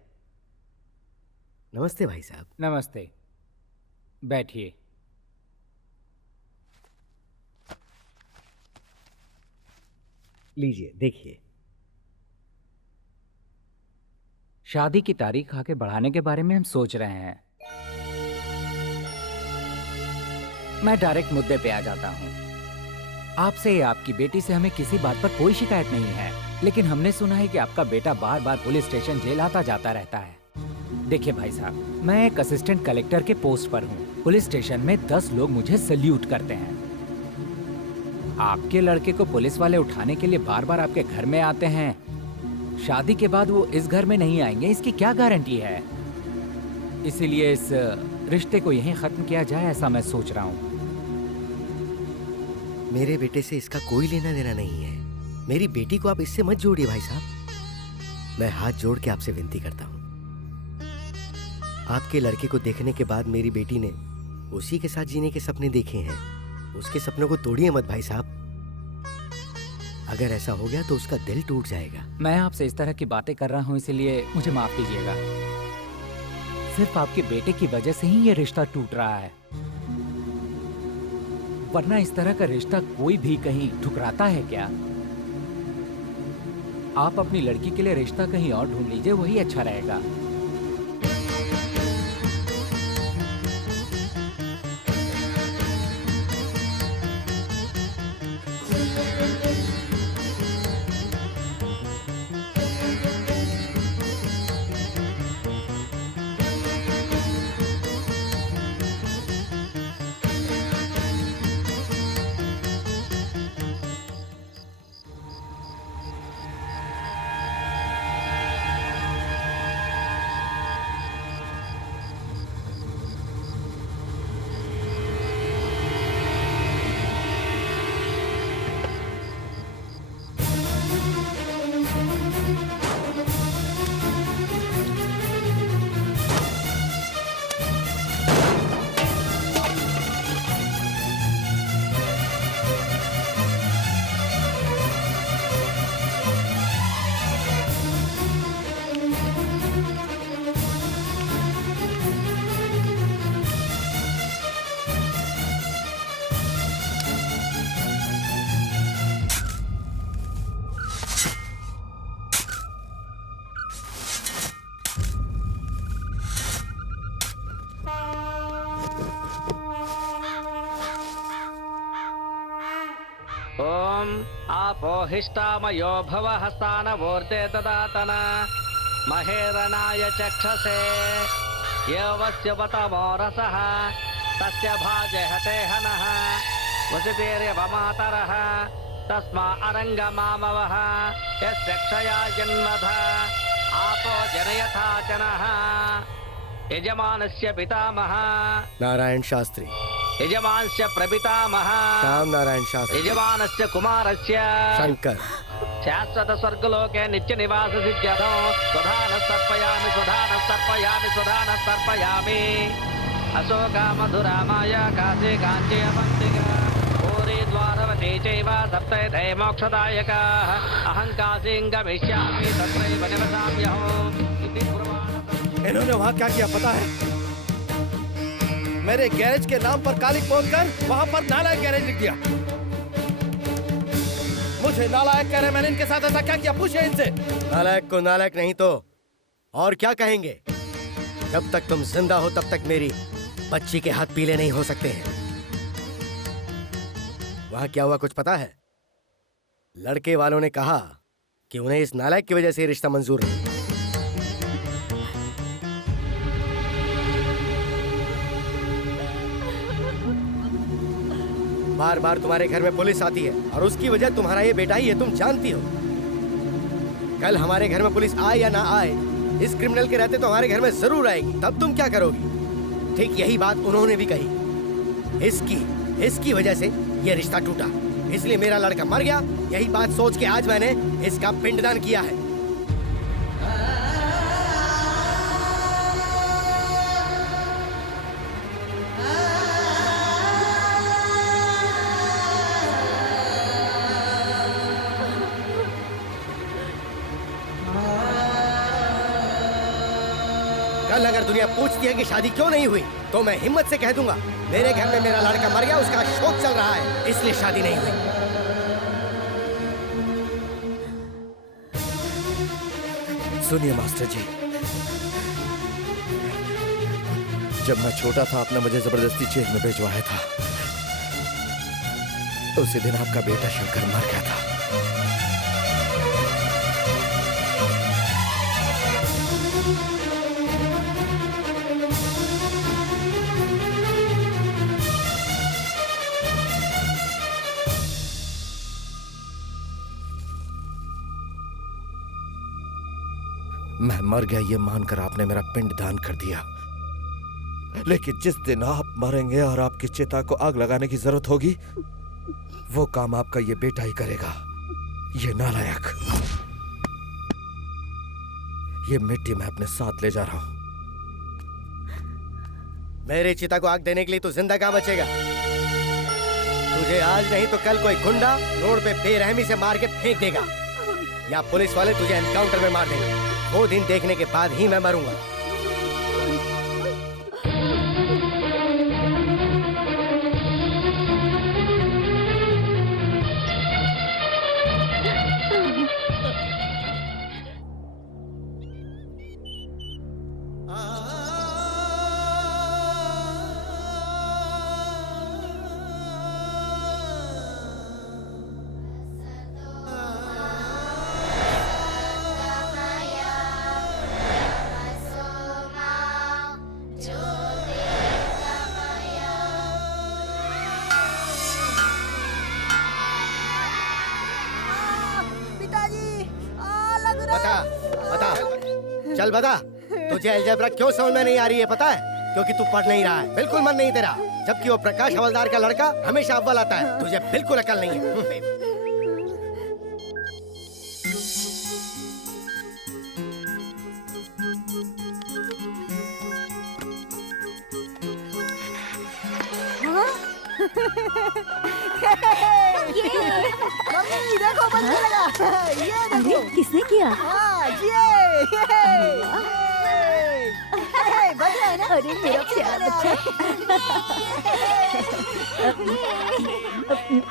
नमस्ते भाई साहब। नमस्ते, बैठिए। लीजिए देखिए। शादी की तारीख आगे बढ़ाने के बारे में हम सोच रहे हैं। मैं डायरेक्ट मुद्दे पे आ जाता हूँ। आपसे या आपकी बेटी से हमें किसी बात पर कोई शिकायत नहीं है, लेकिन हमने सुना है कि आपका बेटा बार बार पुलिस स्टेशन जेल आता जाता रहता है। देखिए भाई साहब, मैं एक असिस्टेंट कलेक्टर के पोस्ट पर हूँ। पुलिस स्टेशन में 10 लोग मुझे सल्यूट करते हैं। आपके लड़के को पुलिस वाले उठाने के लिए बार बार आपके घर में आते हैं। शादी के बाद वो इस घर में नहीं आएंगे, इसकी क्या गारंटी है? इसीलिए इस रिश्ते को यहीं खत्म किया जाए, ऐसा मैं सोच रहा हूँ। मेरे बेटे से इसका कोई लेना देना नहीं है। मेरी बेटी को आप इससे मत जोड़िए भाई साहब। मैं हाथ जोड़ के आपसे विनती करता हूँ। आपके लड़के को देखने के बाद मेरी बेटी ने उसी के साथ जीने के सपने देखे हैं। उसके सपनों को तोड़िए मत भाई साहब। अगर ऐसा हो गया तो उसका दिल टूट जाएगा। मैं आपसे इस तरह की बातें कर रहा हूँ, इसलिए मुझे माफ कीजिएगा। सिर्फ आपके बेटे की वजह से ही ये रिश्ता टूट रहा है, वरना इस तरह का रिश्ता कोई भी कहीं ठुकराता है क्या? आप अपनी लड़की के लिए रिश्ता कहीं और ढूंढ लीजिए, वही अच्छा रहेगा। ओम आपो हिष्टामयो भवः स्थानवोर्ते ददातन महेरनाय चक्षसे यवस्य वतमो रसः तस्य भाजे हते हनः वसितेर्यवमातरः तस्मा अरङ्गमामवः यस्य क्षया जन्मधः आपो जनयथा जनः यजमानस्य पितामह नारायण शास्त्री, यजमानस्य प्रपितामह श्याम नारायण शास्त्री, यजमानस्य कुमारस्य शंकर, शाश्वत स्वर्गलोके नित्य निवास सिद्ध्यर्थो स्वधान सर्पयामि स्वधान सर्पयामि स्वधान सर्पयामि अशोका मधुरामाय काशे काञ्ची अवन्तिका पूरी द्वारवती चैव सप्तैते मोक्षदायकाः अहं काशीं गमिष्यामि तत्रैव निवसाम्यहम् इति पुराणम्। इन्होंने वहाँ क्या किया पता है? मेरे गैरेज के नाम पर कालिक पोतकर वहाँ पर नालायक गैरेज लिख दिया। मुझे नालायक कह रहे, मैंने इनके साथ ऐसा क्या किया? पूछे इनसे। नालायक को नालायक नहीं तो और क्या कहेंगे? जब तक तुम जिंदा हो तब तक मेरी बच्ची के हाथ पीले नहीं हो सकते हैं। वहां क्या हुआ कुछ पता है? लड़के वालों ने कहा कि उन्हें इस नालायक की वजह से रिश्ता मंजूर नहीं। बार बार तुम्हारे घर में पुलिस आती है और उसकी वजह तुम्हारा ये बेटा ही है, तुम जानती हो। कल हमारे घर में पुलिस आए या ना आए, इस क्रिमिनल के रहते तो हमारे घर में जरूर आएगी। तब तुम क्या करोगी? ठीक यही बात उन्होंने भी कही। इसकी वजह से ये रिश्ता टूटा, इसलिए मेरा लड़का मर गया। यही बात सोच के आज मैंने इसका पिंडदान किया है। कल अगर दुनिया पूछती है कि शादी क्यों नहीं हुई, तो मैं हिम्मत से कह दूंगा मेरे घर में मेरा लड़का मर गया, उसका शोक चल रहा है, इसलिए शादी नहीं हुई। सुनिए मास्टर जी, जब मैं छोटा था आपने मुझे जबरदस्ती जेल में भिजवाया था। उसी दिन आपका बेटा शंकर मर गया था। मैं मर गया ये मानकर आपने मेरा पिंड दान कर दिया, लेकिन जिस दिन आप मरेंगे और आपकी चिता को आग लगाने की जरूरत होगी, वो काम आपका ये बेटा ही करेगा। ये नालायक, ये मिट्टी मैं अपने साथ ले जा रहा हूं। मेरी चिता को आग देने के लिए तू जिंदा कहां बचेगा? तुझे आज नहीं तो कल कोई गुंडा रोड पे बेरहमी से मार के फेंक देगा, या पुलिस वाले तुझे एनकाउंटर में मार देंगे। वो दिन देखने के बाद ही मैं मरूंगा। चल बता, तुझे अलजेब्रा क्यों समझ में नहीं आ रही है पता है? क्योंकि तू पढ़ नहीं रहा है, बिल्कुल मन नहीं तेरा। जबकि वो प्रकाश हवलदार का लड़का हमेशा अव्वल आता है, तुझे बिल्कुल अकल नहीं है। मम्मी देखो बनने लगा। ये देखो। अरे किसने किया? बन रहा है ना? अरे मेरा प्यारा बच्चा।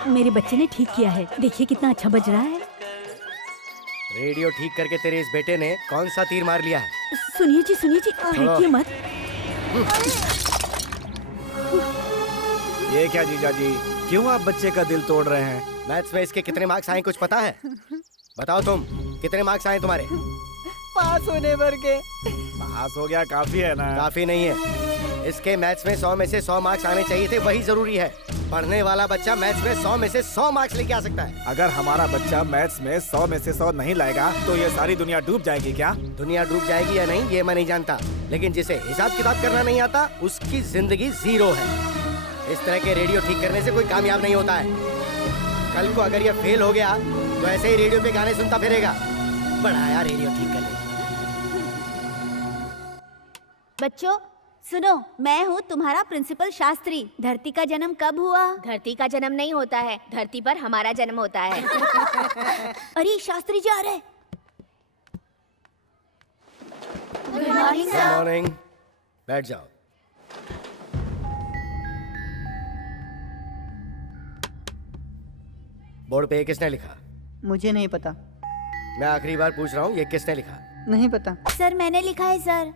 मेरे बच्चे ने ठीक किया है, देखिए कितना अच्छा बज रहा है। रेडियो ठीक करके तेरे इस बेटे ने कौन सा तीर मार लिया है? सुनिए जी, फेंकिए मत। ये क्या जीजा जी, क्यों आप बच्चे का दिल तोड़ रहे हैं? मैथ्स में इसके कितने मार्क्स आए कुछ पता है? बताओ तुम, कितने मार्क्स आए तुम्हारे? पास होने भर के। पास हो गया काफी है ना? काफी नहीं है, इसके मैथ्स में 100 में से 100 मार्क्स आने चाहिए थे, वही जरूरी है। पढ़ने वाला बच्चा मैथ्स में 100 में से 100 मार्क्स लेके आ सकता है। अगर हमारा बच्चा मैथ्स में 100 में से 100 नहीं लाएगा तो ये सारी दुनिया डूब जाएगी क्या? दुनिया डूब जाएगी या नहीं ये मैं नहीं जानता, लेकिन जिसे हिसाब किताब करना नहीं आता उसकी जिंदगी जीरो है। इस तरह के रेडियो ठीक करने से कोई कामयाब नहीं होता है। कल को अगर ये फेल हो गया तो ऐसे ही रेडियो पे गाने सुनता फिरेगा। बढ़ाया रेडियो ठीक करने। बच्चों सुनो, मैं हूँ तुम्हारा प्रिंसिपल शास्त्री। धरती का जन्म कब हुआ? धरती का जन्म नहीं होता है, धरती पर हमारा जन्म होता है। अरे शास्त्री जी आ रहे। Good morning. बैठ जाओ। बोर्ड पे ये किसने लिखा? मुझे नहीं पता। मैं आखिरी बार पूछ रहा हूँ, ये किसने लिखा? नहीं पता। सर मैंने लिखा है सर।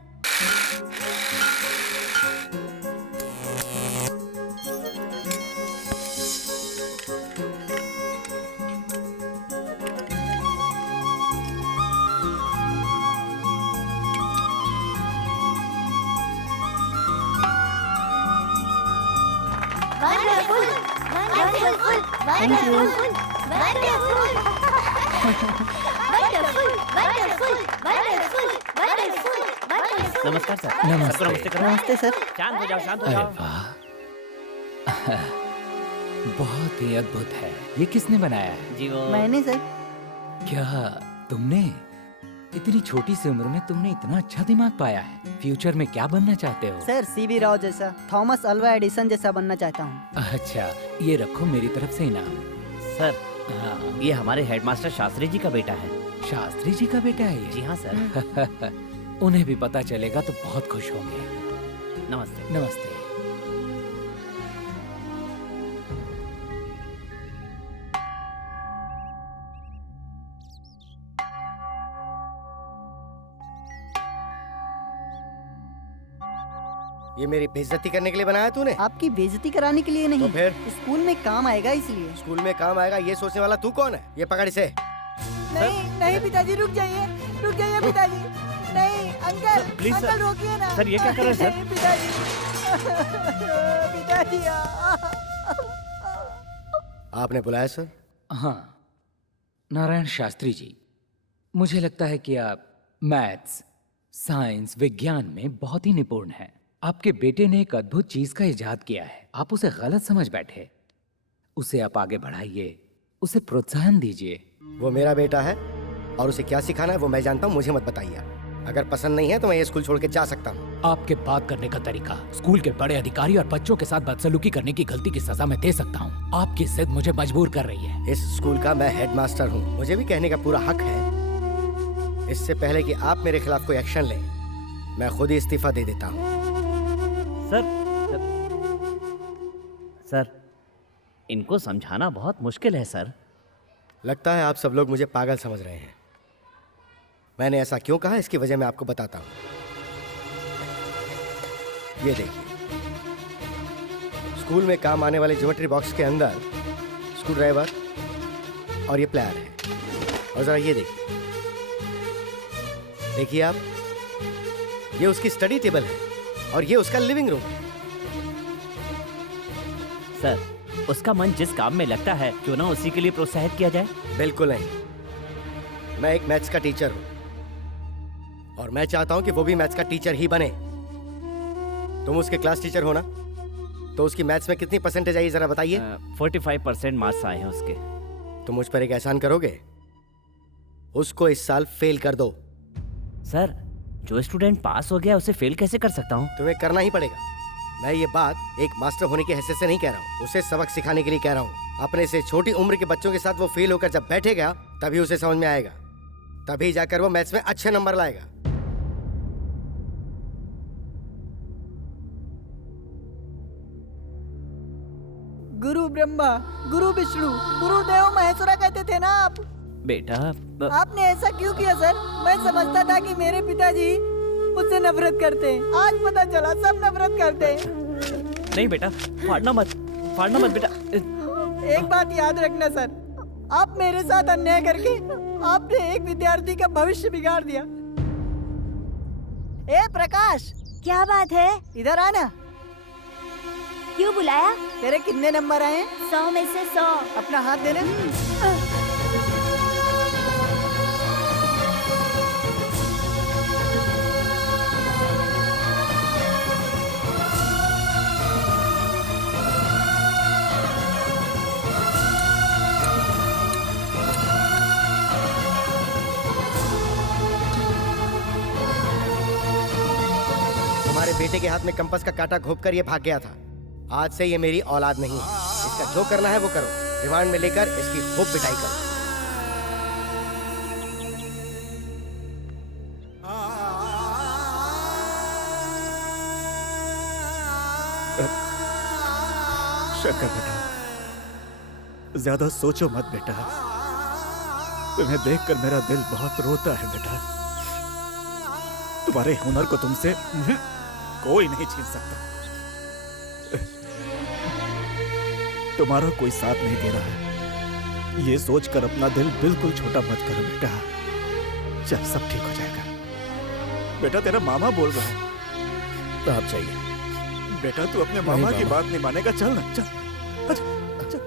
नमस्कार सर। नमस्ते। नमस्ते करो। नमस्ते सर। शांत हो जाओ, शांत हो अरे जाओ। वाह, बहुत ही अद्भुत है। ये किसने बनाया है? जी वो मैंने सर। क्या तुमने इतनी छोटी सी उम्र में तुमने इतना अच्छा दिमाग पाया है? फ्यूचर में क्या बनना चाहते हो? सर सीवी राव जैसा, थॉमस अल्वा एडिसन जैसा बनना चाहता हूँ। अच्छा, ये रखो मेरी तरफ से इनाम। सर, हाँ, ये हमारे हेडमास्टर शास्त्री जी का बेटा है। शास्त्री जी का बेटा है ये? जी हाँ सर। उन्हें भी पता चलेगा तो बहुत खुश होंगे। नमस्ते। नमस्ते। ये मेरी बेइज्जती करने के लिए बनाया तूने? आपकी बेइज्जती कराने के लिए नहीं, तो फिर? स्कूल में काम आएगा इसलिए। स्कूल में काम आएगा ये सोचने वाला तू कौन है? ये पकड़ इसे। नहीं नहीं पिताजी, रुक जाइए पिताजी। नहीं अंकल, प्लीज अंकल सर। रोकिए ना। सर, ये क्या कर रहे हैं सर? नहीं, पिताजी पिताजी आपने बुलाया सर? हाँ, नारायण शास्त्री जी, मुझे लगता है कि आप मैथ्स, साइंस, विज्ञान में बहुत ही निपुण हैं। आपके बेटे ने एक अद्भुत चीज का इजाद किया है, आप उसे गलत समझ बैठे। उसे आप आगे बढ़ाइए, उसे प्रोत्साहन दीजिए। वो मेरा बेटा है और उसे क्या सिखाना है वो मैं जानता हूँ, मुझे मत बताइए। अगर पसंद नहीं है तो मैं ये स्कूल छोड़ के जा सकता हूँ। आपके बात करने का तरीका स्कूल के बड़े अधिकारी और बच्चों के साथ बदसलूकी करने की गलती की सजा मैं दे सकता हूँ। आपकी जिद मुझे मजबूर कर रही है। इस स्कूल का मैं हेडमास्टर हूँ, मुझे भी कहने का पूरा हक है। इससे पहले कि आप मेरे खिलाफ कोई एक्शन लें, मैं खुद ही इस्तीफा दे देता हूँ। सर, इनको समझाना बहुत मुश्किल है सर। लगता है आप सब लोग मुझे पागल समझ रहे हैं। मैंने ऐसा क्यों कहा इसकी वजह मैं आपको बताता हूँ। ये देखिए, स्कूल में काम आने वाले ज्योमेट्री बॉक्स के अंदर स्क्रू ड्राइवर और ये प्लायर है। और जरा ये देखिए आप, ये उसकी स्टडी टेबल है और ये उसका लिविंग रूम है। सर, उसका मन जिस काम में लगता है क्यों ना उसी के लिए प्रोत्साहित किया जाए। बिल्कुल नहीं, मैं एक मैथ्स का टीचर हूँ और मैं चाहता हूँ कि वो भी मैथ्स का टीचर ही बने। तुम उसके क्लास टीचर हो ना, तो उसकी मैथ्स में कितनी परसेंटेज आई जरा बताइए। 45% मार्क्स आए हैं उसके। तो मुझ पर एक एहसान करोगे, उसको इस साल फेल कर दो। सर, जो स्टूडेंट पास हो गया उसे फेल कैसे कर सकता हूँ? तुम्हें करना ही पड़ेगा। मैं ये बात एक मास्टर होने की हैसियत से नहीं कह रहा हूँ, उसे सबक सिखाने के लिए कह रहा हूँ। अपने से छोटी उम्र के बच्चों के साथ वो फेल होकर जब बैठेगा तभी उसे समझ में आएगा, तभी जाकर वो मैथ्स में अच्छे नंबर लाएगा। गुरु ब्रह्मा, गुरु विष्णु, गुरुदेव महेश्वरा कहते थे ना आप। बेटा, आपने ऐसा क्यों किया सर? मैं समझता था कि मेरे पिताजी मुझसे नफरत करते हैं, आज पता चला सब नफरत करते हैं। नहीं बेटा, फाड़ना मत बेटा। एक बात याद रखना सर, आप मेरे साथ अन्याय करके आपने एक विद्यार्थी का भविष्य बिगाड़ दिया। ए प्रकाश, क्या बात है? इधर आना। क्यों बुलाया? तेरे कितने नंबर आए? 100 में से 100। अपना हाथ देना। तुम्हारे बेटे के हाथ में कंपास का कांटा घोंपकर ये भाग गया था। आज से ये मेरी औलाद नहीं है। इसका जो करना है वो करो। रिमांड में लेकर इसकी खूब पिटाई करो। शंकर बेटा, ज्यादा सोचो मत बेटा। तुम्हें देखकर मेरा दिल बहुत रोता है बेटा। तुम्हारे हुनर को तुमसे कोई नहीं छीन सकता। तुम्हारा कोई साथ नहीं दे रहा है, ये सोचकर अपना दिल बिल्कुल छोटा मत करो बेटा। चल, सब ठीक हो जाएगा। बेटा, तेरा मामा बोल रहा है। तो आप चाहिए बेटा, तू अपने मामा की बात नहीं मानेगा। चल ना, चल। अच्छा, अच्छा।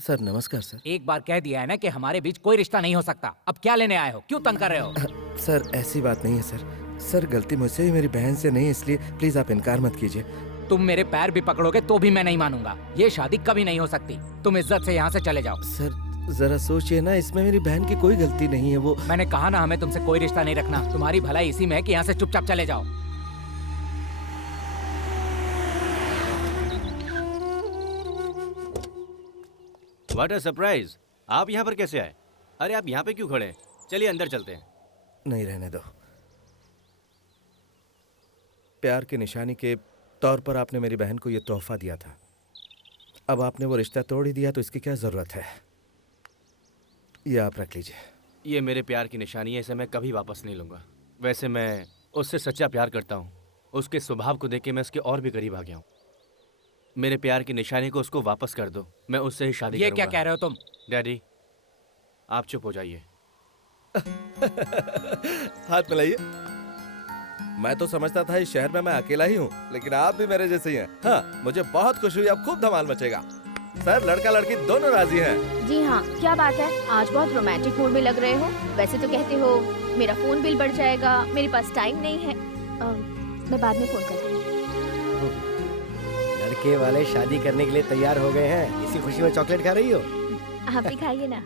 सर नमस्कार सर। एक बार कह दिया है ना कि हमारे बीच कोई रिश्ता नहीं हो सकता। अब क्या लेने आए हो? क्यों तंग कर रहे हो? सर ऐसी बात नहीं है सर। सर गलती मुझसे ही, मेरी बहन से नहीं, इसलिए प्लीज आप इनकार मत कीजिए। तुम मेरे पैर भी पकड़ोगे तो भी मैं नहीं मानूंगा। ये शादी कभी नहीं हो सकती। तुम इज्जत से यहाँ से चले जाओ। सर जरा सोचिए ना, इसमें मेरी बहन की कोई गलती नहीं है। वो मैंने कहा ना, हमें तुमसे कोई रिश्ता नहीं रखना। तुम्हारी भलाई इसी में है कि यहाँ से चुपचाप चले जाओ। What a surprise! आप यहाँ पर कैसे आए? अरे आप यहाँ पे क्यों खड़े हैं? चलिए अंदर चलते हैं। नहीं, रहने दो। प्यार की निशानी के तौर पर आपने मेरी बहन को ये तोहफा दिया था। अब आपने वो रिश्ता तोड़ ही दिया तो इसकी क्या जरूरत है? ये आप रख लीजिए। ये मेरे प्यार की निशानी है, इसे मैं कभी वापस नहीं लूँगा। वैसे मैं उससे सच्चा प्यार करता हूँ। उसके स्वभाव को देख के मैं उसके और भी करीब आ गया हूँ। मेरे प्यार की निशानी को उसको वापस कर दो, मैं उससे ही शादी करूँगा। ये क्या कह रहे हो तुम? डैडी, आप चुप हो जाइए। हाथ मिलाइए। मैं तो समझता था इस शहर में मैं अकेला ही हूँ, लेकिन आप भी मेरे जैसे ही हैं। हाँ, मुझे बहुत खुशी हुई। अब खूब धमाल मचेगा। सर, लड़का लड़की दोनों राजी हैं। जी हाँ, क्या बात है? आज बहुत रोमांटिक मूड में लग रहे हो। वैसे तो कहते हो मेरा फोन बिल बढ़ जाएगा, मेरे पास टाइम नहीं है। मैं बाद में फोन करती हूँ। लड़के वाले शादी करने के लिए तैयार हो गए हैं। इसी खुशी में चॉकलेट खा रही हो? आप भी खाइए ना।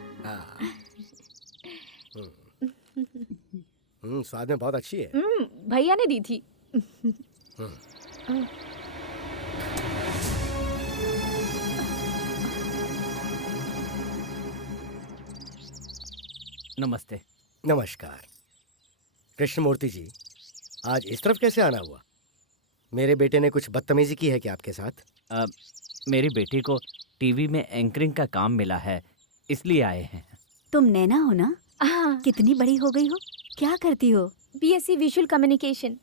स्वाद में बहुत अच्छी है। भैया ने दी थी। नमस्ते। नमस्कार। कृष्णमूर्ति जी, आज इस तरफ कैसे आना हुआ? मेरे बेटे ने कुछ बदतमीजी की है क्या आपके साथ? मेरी बेटी को टीवी में एंकरिंग का काम मिला है, इसलिए आए हैं। तुम नैना हो ना? हाँ। कितनी बड़ी हो गई हो? क्या करती हो? BSc visual communication.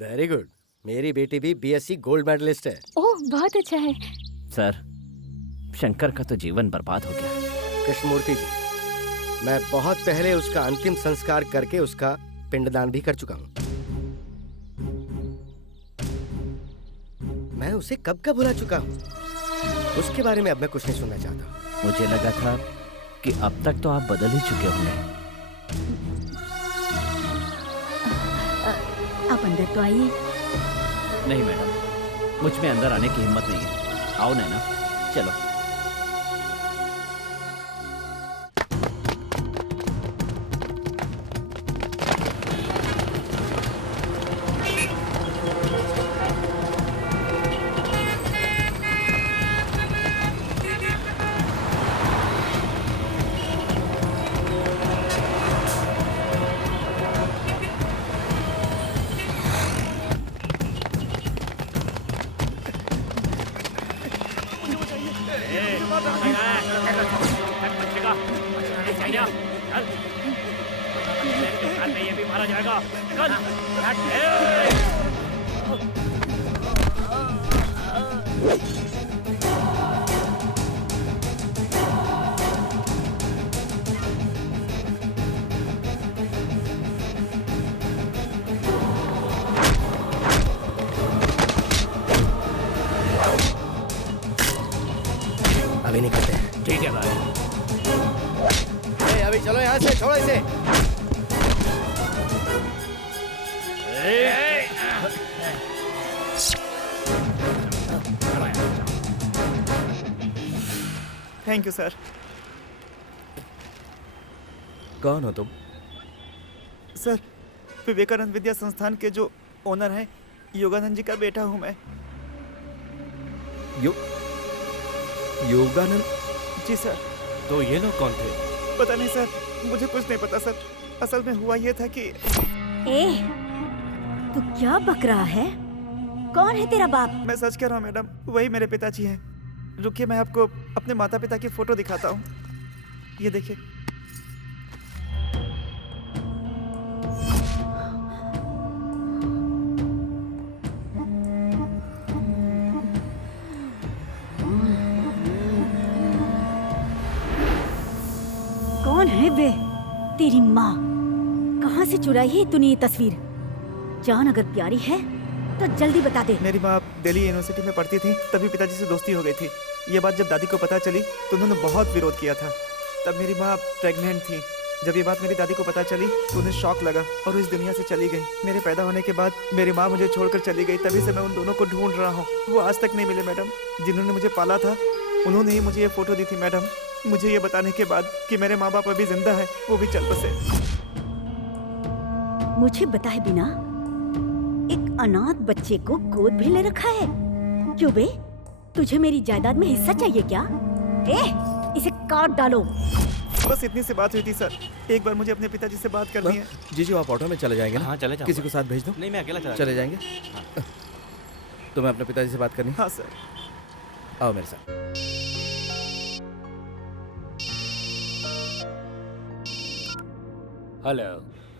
Very good. मेरी बेटी भी BSc गोल्ड मेडलिस्ट है। ओह, बहुत अच्छा है। सर, शंकर का तो जीवन बर्बाद हो गया। कृष्णमूर्ति जी, मैं बहुत पहले उसका अंतिम संस्कार करके उसका पिंडदान भी कर चुका हूँ। मैं उसे कब का भुला चुका हूँ। उसके बारे में अब मैं कुछ नहीं सुनना चाहता। मुझे लगा था कि अब तक तो आप बदल ही चुके होंगे। आप अंदर तो आइए। नहीं मैडम, मुझ में अंदर आने की हिम्मत नहीं है। आओ नैना, चलो। ये भी मारा जाएगा। अभी निकलते हैं। ठीक है भाई। अभी चलो यहाँ से, छोड़ो इसे। Thank you sir. कौन हो तुम? सर, विवेकानंद विद्या संस्थान के जो ओनर हैं, योगानंद जी का बेटा हूँ मैं। योगानंद जी सर। तो ये लोग कौन थे? पता नहीं सर, मुझे कुछ नहीं पता सर। असल में हुआ ये था कि ए, तू क्या बक रहा है? कौन है तेरा बाप? मैं सच कह रहा हूँ मैडम, वही मेरे पिताजी हैं। रुकिए, मैं आपको अपने माता पिता की फोटो दिखाता हूँ। ये देखिए। कौन है वे? तेरी माँ। कहाँ से चुराई है तूने ये तस्वीर? जान अगर प्यारी है तो जल्दी बता दे। मेरी माँ दिल्ली यूनिवर्सिटी में पढ़ती थी, तभी पिताजी से दोस्ती हो गई थी। ये बात जब दादी को पता चली तो उन्होंने बहुत विरोध किया था। तब मेरी माँ प्रेग्नेंट थी। जब ये बात मेरी दादी को पता चली तो उन्हें शॉक लगा और वो इस दुनिया से चली गई। मेरे पैदा होने के बाद मेरी माँ मुझे छोड़कर चली गई। तभी से मैं उन दोनों को ढूंढ रहा हूँ। वो आज तक नहीं मिले मैडम। जिन्होंने मुझे पाला था उन्होंने ही मुझे ये फोटो दी थी मैडम, मुझे ये बताने के बाद कि मेरे माँ बाप अभी जिंदा हैं, वो भी चल बसे। मुझे बताए बिना एक अनाथ बच्चे को गोद भी ले रखा है। क्यों बे? तुझे मेरी जायदाद में हिस्सा चाहिए क्या? इसे काट डालो। बस इतनी सी बात हुई थी सर। एक बार मुझे अपने पिताजी से बात करनी है। जीजू आप ऑटो में चले जाएंगे ना? हाँ चले जाऊंगा। किसी को साथ भेज दो। नहीं मैं अकेला चले जाएंगे। तुम्हें अपने पिताजी से बात करनी? हाँ सर। आओ मेरे साथ। हेलो।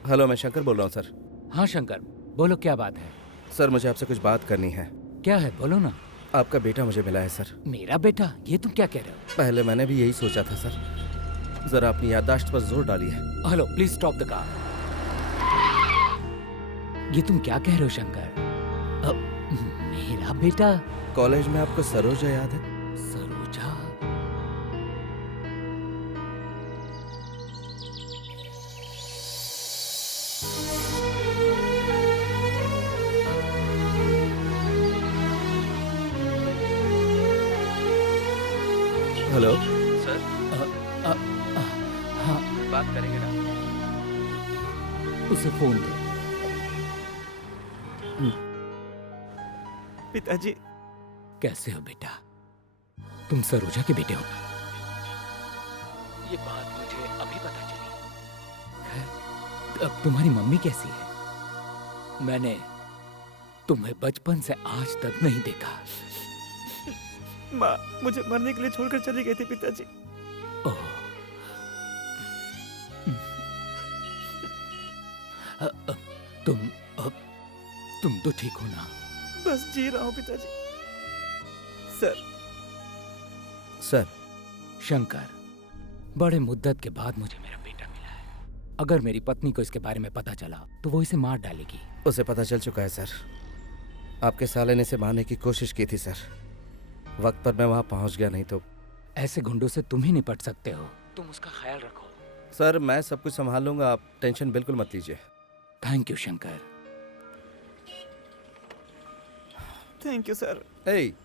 हेलो, मैं शंकर बोल रहा हूँ सर। हाँ शंकर, बोलो क्या बात है? सर मुझे आपसे कुछ बात करनी है। क्या है, बोलो ना। आपका बेटा मुझे मिला है सर। मेरा बेटा? ये तुम क्या कह रहे हो? पहले मैंने भी यही सोचा था सर। जरा अपनी याददाश्त पर जोर डालिए। Hello, please stop the car. ये तुम क्या कह रहे हो शंकर? मेरा बेटा? कॉलेज में आपको सरोजा याद है? सरोजा? Hello sir. हाँ, बात करेंगे ना? उसे फोन दो। पिताजी। कैसे हो बेटा? तुम सरोजा के बेटे हो ना? ये बात मुझे अभी पता चली। अब तुम्हारी मम्मी कैसी है? मैंने तुम्हें बचपन से आज तक नहीं देखा। माँ मुझे मरने के लिए छोड़कर चली गई थी पिताजी। ओह। तुम तो ठीक हो ना? बस जी रहा हूँ पिताजी। सर। शंकर, बड़े मुद्दत के बाद मुझे मेरा बेटा मिला है। अगर मेरी पत्नी को इसके बारे में पता चला तो वो इसे मार डालेगी। उसे पता चल चुका है सर। आपके साले ने इसे मारने की कोशिश की थी सर। वक्त पर मैं वहां पहुंच गया, नहीं तो। ऐसे गुंडों से तुम ही निपट सकते हो। तुम उसका ख्याल रखो। सर मैं सब कुछ संभाल लूंगा, आप टेंशन बिल्कुल मत लीजिए। Thank you Shankar. Thank you sir.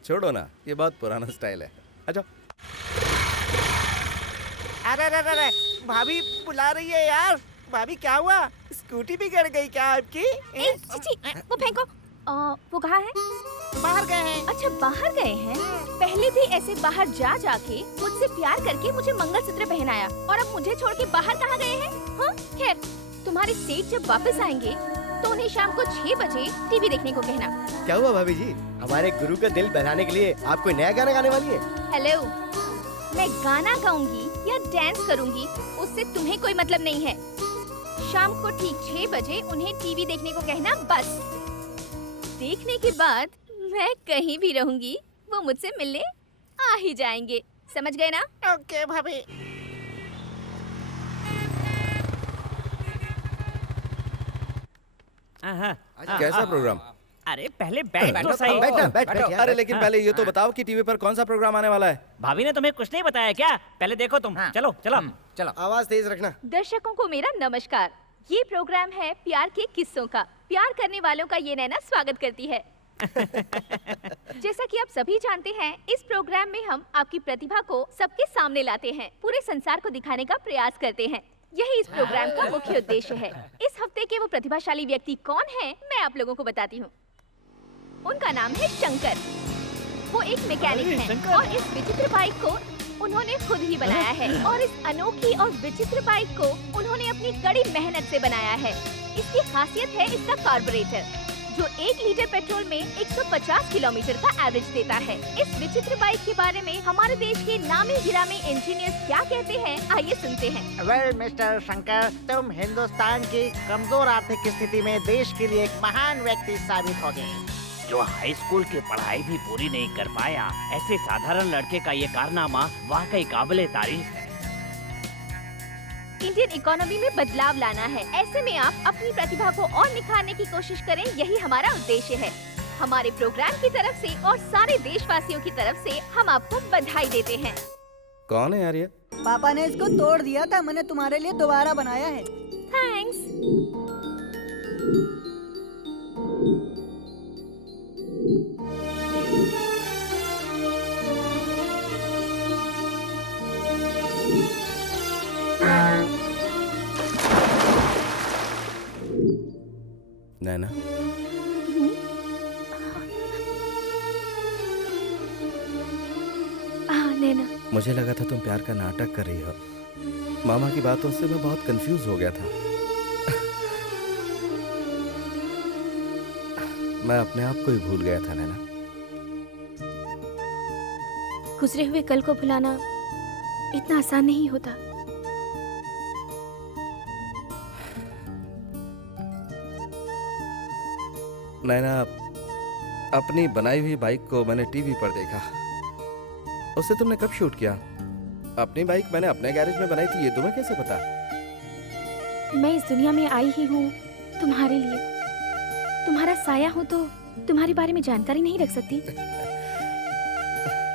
छोड़ो ना, ये बहुत पुराना स्टाइल है। अच्छा। अरे भाभी बुला रही है यार। भाभी क्या हुआ? स्कूटी बिगड़ गई क्या आपकी? वो फेंको। वो कहाँ है? बाहर गए हैं। अच्छा बाहर गए हैं। पहले भी ऐसे बाहर जा जाके मुझसे प्यार करके मुझे मंगलसूत्र पहनाया और अब मुझे छोड़ के बाहर कहाँ गए हैं? हाँ खैर, तुम्हारे सेठ जब वापस आएंगे तो उन्हें शाम को 6 बजे टीवी देखने को कहना। क्या हुआ भाभी जी? हमारे गुरु का दिल बहलाने के लिए आप कोई नया गाना गाने वाली है? हेलो, मैं गाना गाऊंगी या डांस करूंगी उससे तुम्हें कोई मतलब नहीं है। शाम को ठीक 6 बजे उन्हें टीवी देखने को कहना बस। देखने के बाद मैं कहीं भी रहूंगी, वो मुझसे मिलने आ ही जाएंगे। समझ गए ना? ओके भाभी। कैसा प्रोग्राम? अरे पहले बैठ तो सही। बैठ। अरे लेकिन पहले ये तो बताओ कि टीवी पर कौन सा प्रोग्राम आने वाला है? भाभी ने तुम्हें कुछ नहीं बताया क्या? पहले देखो तुम। चलो चलो चलो। आवाज तेज रखना। दर्शकों को मेरा नमस्कार। ये प्रोग्राम है प्यार के किस्सों का। प्यार करने वालों का ये नैना स्वागत करती है। जैसा कि आप सभी जानते हैं, इस प्रोग्राम में हम आपकी प्रतिभा को सबके सामने लाते हैं, पूरे संसार को दिखाने का प्रयास करते हैं। यही इस प्रोग्राम का मुख्य उद्देश्य है। इस हफ्ते के वो प्रतिभाशाली व्यक्ति कौन हैं, मैं आप लोगों को बताती हूँ। उनका नाम है शंकर। वो एक मैकेनिक हैं और इस विचित्र बाइक को उन्होंने खुद ही बनाया है। और इस अनोखी और विचित्र बाइक को उन्होंने अपनी कड़ी मेहनत से बनाया है। इसकी खासियत है इसका कार्बोरेटर, जो 1 लीटर पेट्रोल में 150 किलोमीटर का एवरेज देता है। इस विचित्र बाइक के बारे में हमारे देश के नामी गिरामी इंजीनियर्स क्या कहते हैं, आइए सुनते हैं। वेल मिस्टर शंकर, तुम हिंदुस्तान की कमजोर आर्थिक स्थिति में देश के लिए एक महान व्यक्ति साबित हो गए। जो हाई स्कूल की पढ़ाई भी पूरी नहीं कर पाया, ऐसे साधारण लड़के का ये कारनामा वाकई काबिले तारीफ है। इंडियन इकोनॉमी में बदलाव लाना है। ऐसे में आप अपनी प्रतिभा को और निखारने की कोशिश करें, यही हमारा उद्देश्य है। हमारे प्रोग्राम की तरफ से और सारे देशवासियों की तरफ से हम आपको बधाई देते हैं। कौन है यार ये? पापा ने इसको तोड़ दिया था, मैंने तुम्हारे लिए दोबारा बनाया है। थैंक्स। नैना, नैना, मुझे लगा था तुम प्यार का नाटक कर रही हो। मामा की बातों से मैं बहुत कंफ्यूज हो गया था। मैं अपने आप को ही भूल गया था नैना। गुजरे हुए कल को भुलाना इतना आसान नहीं होता। नैना, अपनी बनाई हुई बाइक को मैंने टीवी पर देखा। उसे तुमने कब शूट किया? अपनी बाइक मैंने अपने गैरेज में बनाई थी, ये तुम्हें कैसे पता? मैं इस दुनिया में आई ही हूँ तुम्हारे लिए। तुम्हारा साया हूँ तो तुम्हारे बारे में जानकारी नहीं रख सकती।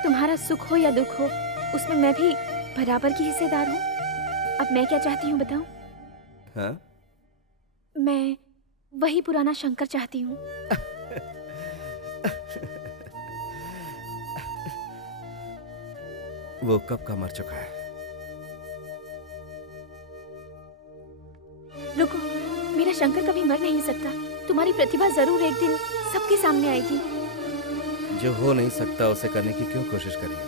तुम्हारा सुख हो या दुख हो, उसमें मैं भी बराबर की हिस्सेदार हूँ। अब मैं क्या चाहती हूँ बताऊं? हाँ? मैं वही पुराना शंकर चाहती हूँ। वो कब का मर चुका है। रुको, मेरा शंकर कभी मर नहीं सकता। तुम्हारी प्रतिभा जरूर एक दिन सबके सामने आएगी। जो हो नहीं सकता उसे करने की क्यों कोशिश कर रही हो?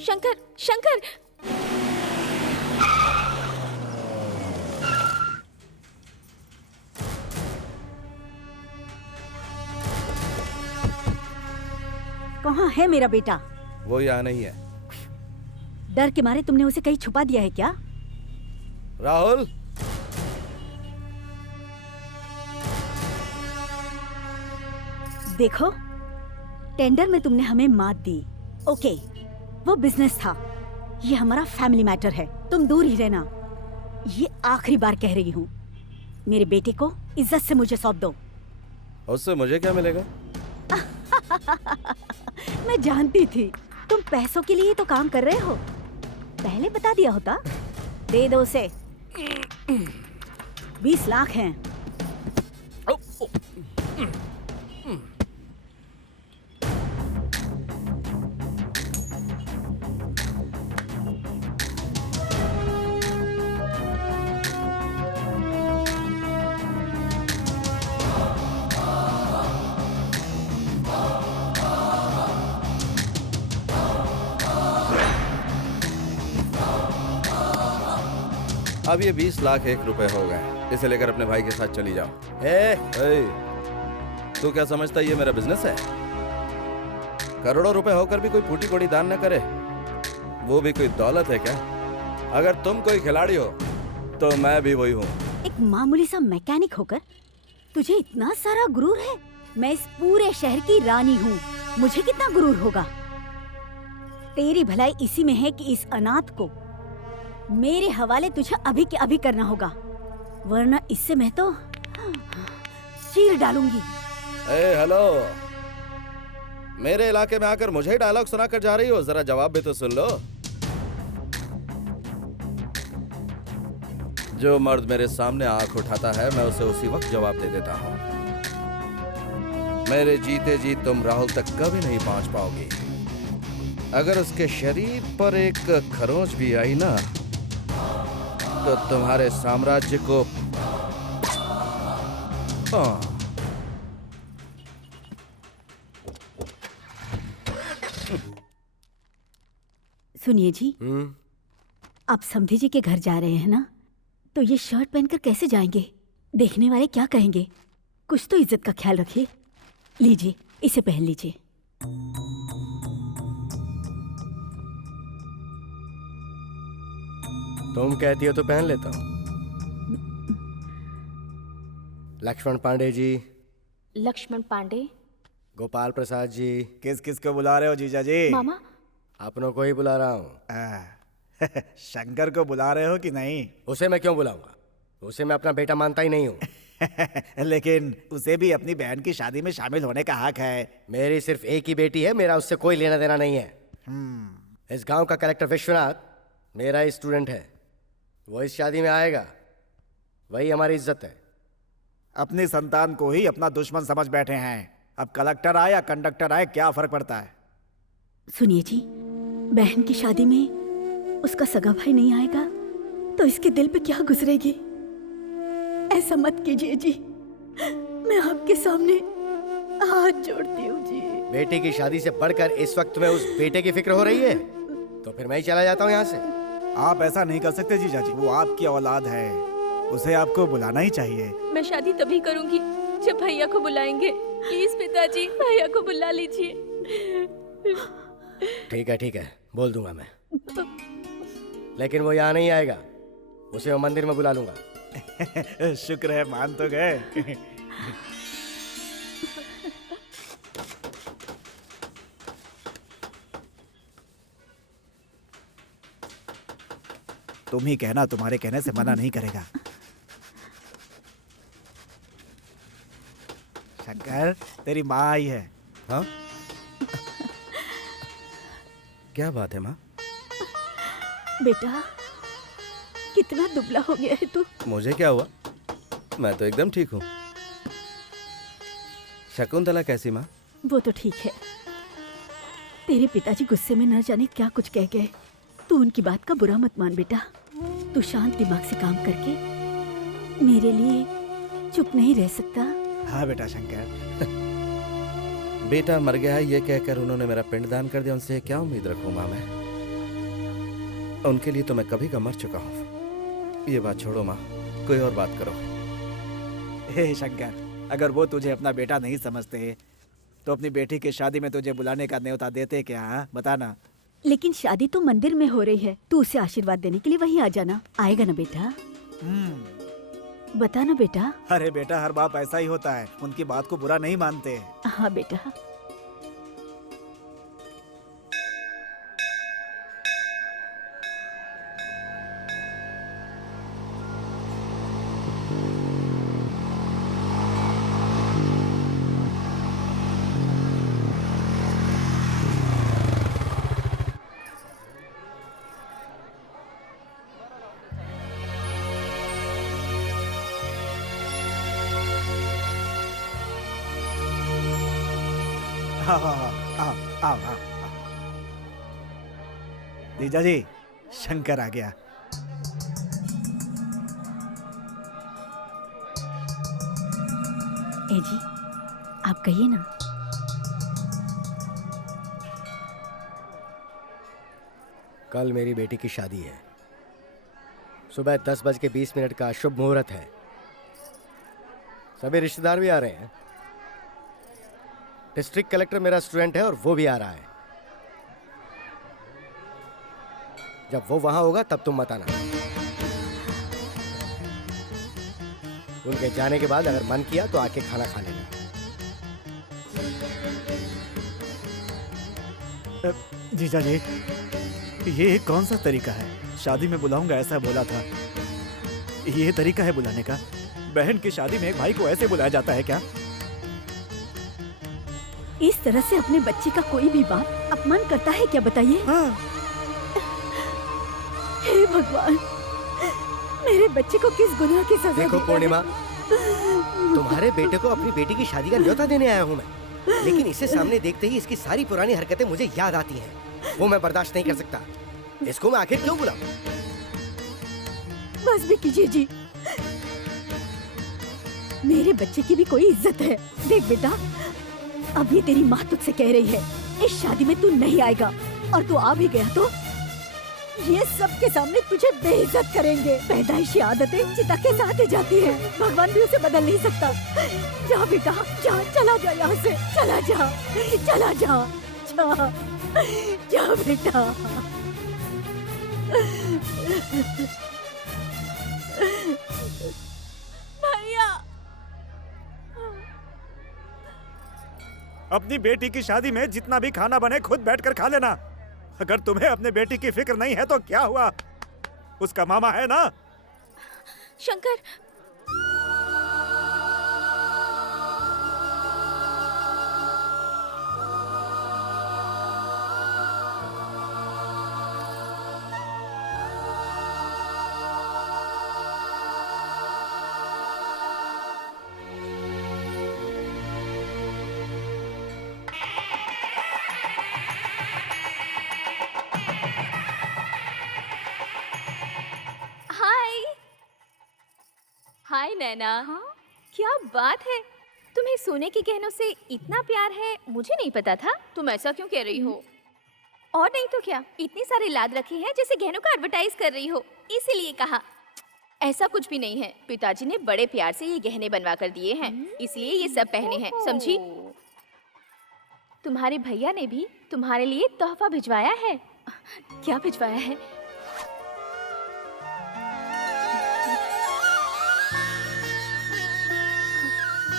शंकर, शंकर! कहाँ है मेरा बेटा? वो यहाँ नहीं है। डर के मारे तुमने उसे कहीं छुपा दिया है क्या? राहुल! देखो, टेंडर में तुमने हमें मात दी। ओके, वो बिजनेस था, ये हमारा फैमिली मैटर है। तुम दूर ही रहना। ये आखिरी बार कह रही हूँ, मेरे बेटे को इज्जत से मुझे सौंप दो। उससे मुझे क्या मिलेगा? मैं जानती थी तुम पैसों के लिए तो काम कर रहे हो। पहले बता दिया होता। दे दो उसे। 20 लाख हैं। अब ये 20 लाख 1 रुपए हो गए। इसे लेकर अपने भाई के साथ चली जाओ। तू क्या समझता है ये मेरा बिजनेस है? करोड़ों रुपए होकर भी कोई फूटी कोड़ी दान न करे, वो भी कोई दौलत है क्या? अगर तुम कोई खिलाड़ी हो तो मैं भी वही हूँ। एक मामूली सा मैकेनिक होकर तुझे इतना सारा गुरूर है। मैं इस पूरे शहर की रानी हूँ, मुझे कितना गुरूर होगा। तेरी भलाई इसी में है कि इस अनाथ को मेरे हवाले तुझे अभी के अभी करना होगा, वरना इससे मैं तो चीर डालूंगी। ए हेलो, मेरे इलाके में आकर मुझे ही डायलॉग सुनाकर जा रही हो? जरा जवाब भी तो सुन लो। जो मर्द मेरे सामने आंख उठाता है मैं उसे उसी वक्त जवाब दे देता हूँ। मेरे जीते जी तुम राहुल तक कभी नहीं पहुंच पाओगी। अगर उसके शरीर पर एक खरोंच भी आई ना तो तुम्हारे साम्राज्य को हाँ। सुनिए जी, आप समधी जी के घर जा रहे हैं ना, तो ये शर्ट पहनकर कैसे जाएंगे? देखने वाले क्या कहेंगे? कुछ तो इज्जत का ख्याल रखिए। लीजिए, इसे पहन लीजिए। तुम कहती हो तो पहन लेता हूँ। लक्ष्मण पांडे जी। लक्ष्मण पांडे। गोपाल प्रसाद जी। किस किस को बुला रहे हो जीजा जी? मामा। अपनों को ही बुला रहा हूँ। शंकर को बुला रहे हो कि नहीं? उसे मैं क्यों बुलाऊंगा? उसे मैं अपना बेटा मानता ही नहीं हूँ। लेकिन उसे भी अपनी बहन की शादी में शामिल होने का हक है। मेरी सिर्फ एक ही बेटी है, मेरा उससे कोई लेना देना नहीं है। इस गांव का कलेक्टर विश्वनाथ मेरा ही स्टूडेंट है, वो इस शादी में आएगा, वही हमारी इज्जत है। अपनी संतान को ही अपना दुश्मन समझ बैठे हैं। अब कलेक्टर आए या कंडक्टर आए क्या फर्क पड़ता है? सुनिए जी, बहन की शादी में उसका सगा भाई नहीं आएगा तो इसके दिल पे क्या गुजरेगी? ऐसा मत कीजिए जी, मैं आपके सामने हाथ जोड़ती हूँ जी। बेटी की शादी से बढ़कर इस वक्त तुम्हें उस बेटे की फिक्र हो रही है, तो फिर मैं ही चला जाता हूँ यहाँ से। आप ऐसा नहीं कर सकते जीजा जी, वो आपकी औलाद है, उसे आपको बुलाना ही चाहिए। मैं शादी तभी करूंगी जब भैया को बुलाएंगे। प्लीज पिताजी, भैया को बुला लीजिए। ठीक है, बोल दूंगा मैं, लेकिन वो यहाँ नहीं आएगा, उसे मैं मंदिर में बुला लूंगा। शुक्र है मान तो गए। तुम ही कहना, तुम्हारे कहने से मना नहीं करेगा। शंकर, तेरी माँ आई है। हाँ? क्या बात है माँ? बेटा, कितना दुबला हो गया है तू। मुझे क्या हुआ? मैं तो एकदम ठीक हूँ। शकुंतला कैसी माँ? वो तो ठीक है। तेरे पिताजी गुस्से में न जाने क्या कुछ कह गए। तू उनकी बात का बुरा मत मान बेटा। तू शांत दिमाग से काम करके मेरे लिए चुप नहीं रह सकता। हाँ बेटा शंकर। बेटा मर गया है ये कहकर उन्होंने मेरा पिंडदान कर दिया, उनसे क्या उम्मीद रखूं माँ मैं? उनके लिए तो मैं कभी का मर चुका हूँ। ये बात छोड़ो माँ, कोई और बात करो। हे शंकर, अगर वो तुझे अपना बेटा नहीं समझते तो अपनी बेटी की शादी में तुझे बुलाने का न्योता देते क्या? बताना। लेकिन शादी तो मंदिर में हो रही है, तू उसे आशीर्वाद देने के लिए वहीं आ जाना। आएगा ना बेटा? बता ना बेटा। अरे बेटा, हर बाप ऐसा ही होता है, उनकी बात को बुरा नहीं मानते। हाँ बेटा। आओ। जीजा जी, शंकर आ गया। ए जी, आप कहिए ना। कल मेरी बेटी की शादी है। सुबह 10:20 का शुभ मुहूर्त है। सभी रिश्तेदार भी आ रहे हैं। डिस्ट्रिक्ट कलेक्टर मेरा स्टूडेंट है और वो भी आ रहा है। जब वो वहां होगा तब तुम मत आना। उनके जाने के बाद अगर मन किया तो आके खाना खा लेना। जीजा जी, ये कौन सा तरीका है? शादी में बुलाऊंगा ऐसा बोला था, ये तरीका है बुलाने का? बहन की शादी में एक भाई को ऐसे बुलाया जाता है क्या? इस तरह से अपने बच्चे का कोई भी बाप अपमान करता है क्या, बताइए? हाँ। हे भगवान, मेरे बच्चे को किस गुनाह की सजा देखो दी पूर्णिमा, तुम्हारे बेटे को अपनी बेटी की शादी का न्योता देने आया हूँ मैं, लेकिन इसे सामने देखते ही इसकी सारी पुरानी हरकतें मुझे याद आती हैं। वो मैं बर्दाश्त नहीं कर सकता। इसको मैं आखिर क्यों बुलाऊं? बस भी कीजिए जी, मेरे बच्चे की भी कोई इज्जत है। देख बेटा, अभी तेरी माँ तुझसे कह रही है इस शादी में तू नहीं आएगा, और तू आ भी गया तो ये सबके सामने तुझे बेइज्जत करेंगे। पैदाइशी आदतें चिता के साथ ही जाती है, भगवान भी उसे बदल नहीं सकता। जा बेटा जा, चला जा यहाँ से, चला जा, चला जा, जा, जा बेटा। भैया, अपनी बेटी की शादी में जितना भी खाना बने खुद बैठकर खा लेना। अगर तुम्हें अपने बेटी की फिक्र नहीं है तो क्या हुआ, उसका मामा है ना। शंकर, हाय नैना। हाँ? क्या बात है, तुम्हें सोने के गहनों से इतना प्यार है, मुझे नहीं पता था। तुम ऐसा क्यों कह रही हो? और नहीं तो क्या, इतने सारे लाद रखे हैं जैसे गहनों का एडवर्टाइज कर रही हो, इसीलिए कहा। ऐसा कुछ भी नहीं है, पिताजी ने बड़े प्यार से ये गहने बनवा कर दिए हैं, इसलिए ये सब पहने हैं, समझी? तुम्हारे भैया ने भी तुम्हारे लिए तोहफा भिजवाया है। क्या भिजवाया है?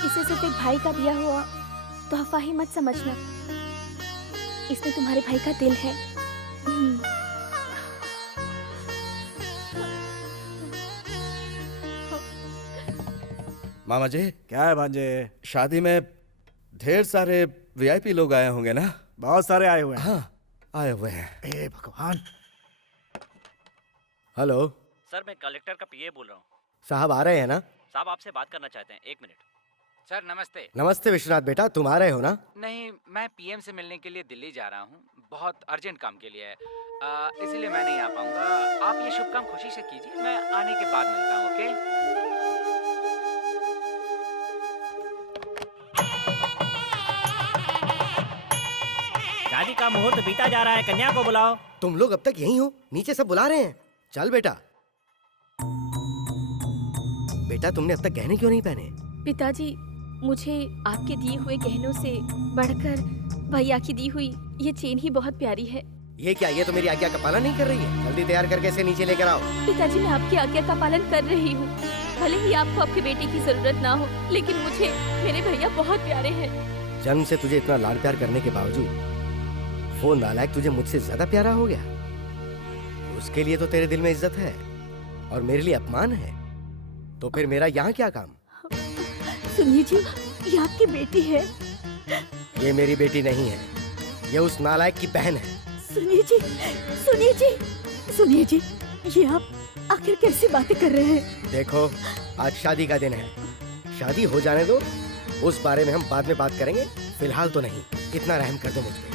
इसे सिर्फ एक भाई का दिया हुआ तोहफा ही मत समझना, इसमें तुम्हारे भाई का दिल है। मामा जी। क्या है भांजे? शादी में ढेर सारे वीआईपी लोग आए होंगे ना? बहुत सारे आए हुए हैं। हाँ, आए हुए हैं। ए भगवान। हेलो सर, मैं कलेक्टर का पीए बोल रहा हूँ। साहब आ रहे हैं ना? साहब आपसे बात करना चाहते हैं, 1 मिनट। सर नमस्ते। नमस्ते विश्वनाथ बेटा, तुम आ रहे हो ना? नहीं, मैं पीएम से मिलने के लिए दिल्ली जा रहा हूँ, बहुत अर्जेंट काम के लिए है, इसीलिए मैं नहीं आ पाऊंगा। आप ये शुभ काम खुशी से कीजिए, मैं आने के बाद मिलता हूँ। ओके? शादी का मुहूर्त बीता जा रहा है, कन्या को बुलाओ। तुम लोग अब तक यहीं हो? नीचे सब बुला रहे हैं। चल बेटा। बेटा तुमने अब तक गहने क्यों नहीं पहने? पिताजी, मुझे आपके दिए हुए गहनों से बढ़कर भैया की दी हुई ये चेन ही बहुत प्यारी है। ये क्या, ये तो मेरी आज्ञा का पालन नहीं कर रही है। जल्दी तैयार करके इसे नीचे लेकर आओ। पिताजी, मैं आपकी आज्ञा का पालन कर रही हूँ। भले ही आपको आपके बेटे की जरूरत ना हो, लेकिन मुझे मेरे भैया बहुत प्यारे हैं। जन्म से तुझे इतना लाड प्यार करने के बावजूद वो नालायक तुझे मुझसे ज्यादा प्यारा हो गया। उसके लिए तो तेरे दिल में इज्जत है और मेरे लिए अपमान है, तो फिर मेरा यहाँ क्या काम? सुनिए जी, ये आपकी बेटी है। ये मेरी बेटी नहीं है, ये उस नालायक की बहन है। सुनिए जी, सुनिए जी, सुनिए जी, ये आप आखिर कैसी बातें कर रहे हैं? देखो, आज शादी का दिन है, शादी हो जाने दो, उस बारे में हम बाद में बात करेंगे, फिलहाल तो नहीं। इतना रहम कर दो मुझ पे।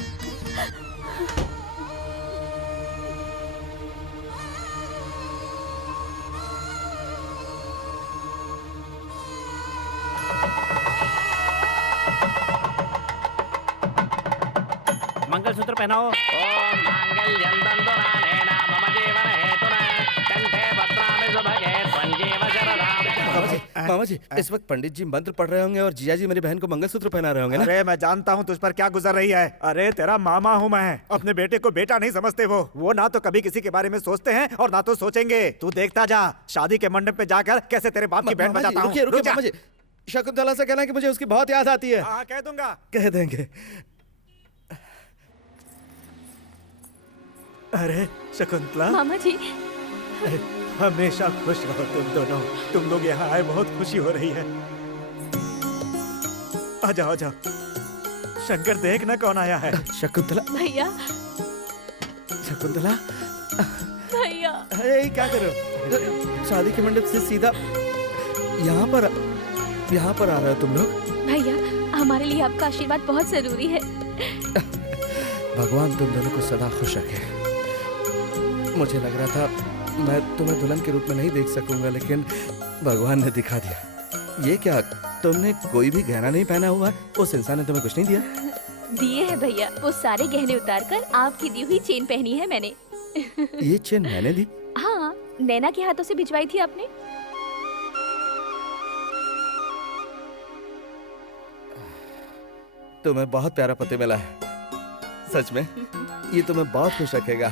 मंगलसूत्र पहनाओ। ओम मांगल्यं तन्तुनानेन मम जीवन हेतुना कंठे भद्रामि सुभगे त्वं शरदां। मामा जी, इस वक्त पंडित जी मंत्र पढ़ रहे होंगे और जिया जी मेरी बहन को मंगलसूत्र पहना रहे होंगे ना? अरे मैं जानता हूँ तुझ पर क्या गुजर रही है। अरे तेरा मामा हूँ मैं, अपने बेटे को बेटा नहीं समझते। वो ना तो कभी किसी के बारे में सोचते हैं और ना तो सोचेंगे। तू देखता जा, शादी के मंडप पे जाकर कैसे तेरे बाप की बहन बजाता हूँ। रुकिए मामा जी, शकुंतला से कहना कि मुझे उसकी बहुत याद आती है। हाँ, कह दूंगा। कह देंगे। अरे शकुंतला। मामा जी। हमेशा खुश रहो तुम दोनों। तुम लोग यहाँ आए, बहुत खुशी हो रही है। आ जाओ, आ जाओ। शंकर, देख ना कौन आया है। शकुंतला। भैया, शकुंतला। भैया। अरे क्या कर रहे हो? शादी के मंडप से सीधा यहाँ पर आ रहे हो तुम लोग? भैया, हमारे लिए आपका आशीर्वाद बहुत जरूरी है। भगवान तुम दोनों को सदा खुश रखे। मुझे लग रहा था मैं तुम्हें दुल्हन के रूप में नहीं देख सकूंगा, लेकिन भगवान ने दिखा दिया। ये क्या, तुमने कोई भी गहना नहीं पहना हुआ? उस इंसान ने तुम्हें कुछ नहीं दिया? दिए है भैया, वो सारे गहने उतार कर आपकी दी हुई चेन पहनी है मैंने। ये चेन मैंने दी? हाँ, नैना के हाथों से भिजवाई थी आपने। तुम्हें बहुत प्यारा पति मिला है, सच में। ये तुम्हें बहुत खुश रखेगा।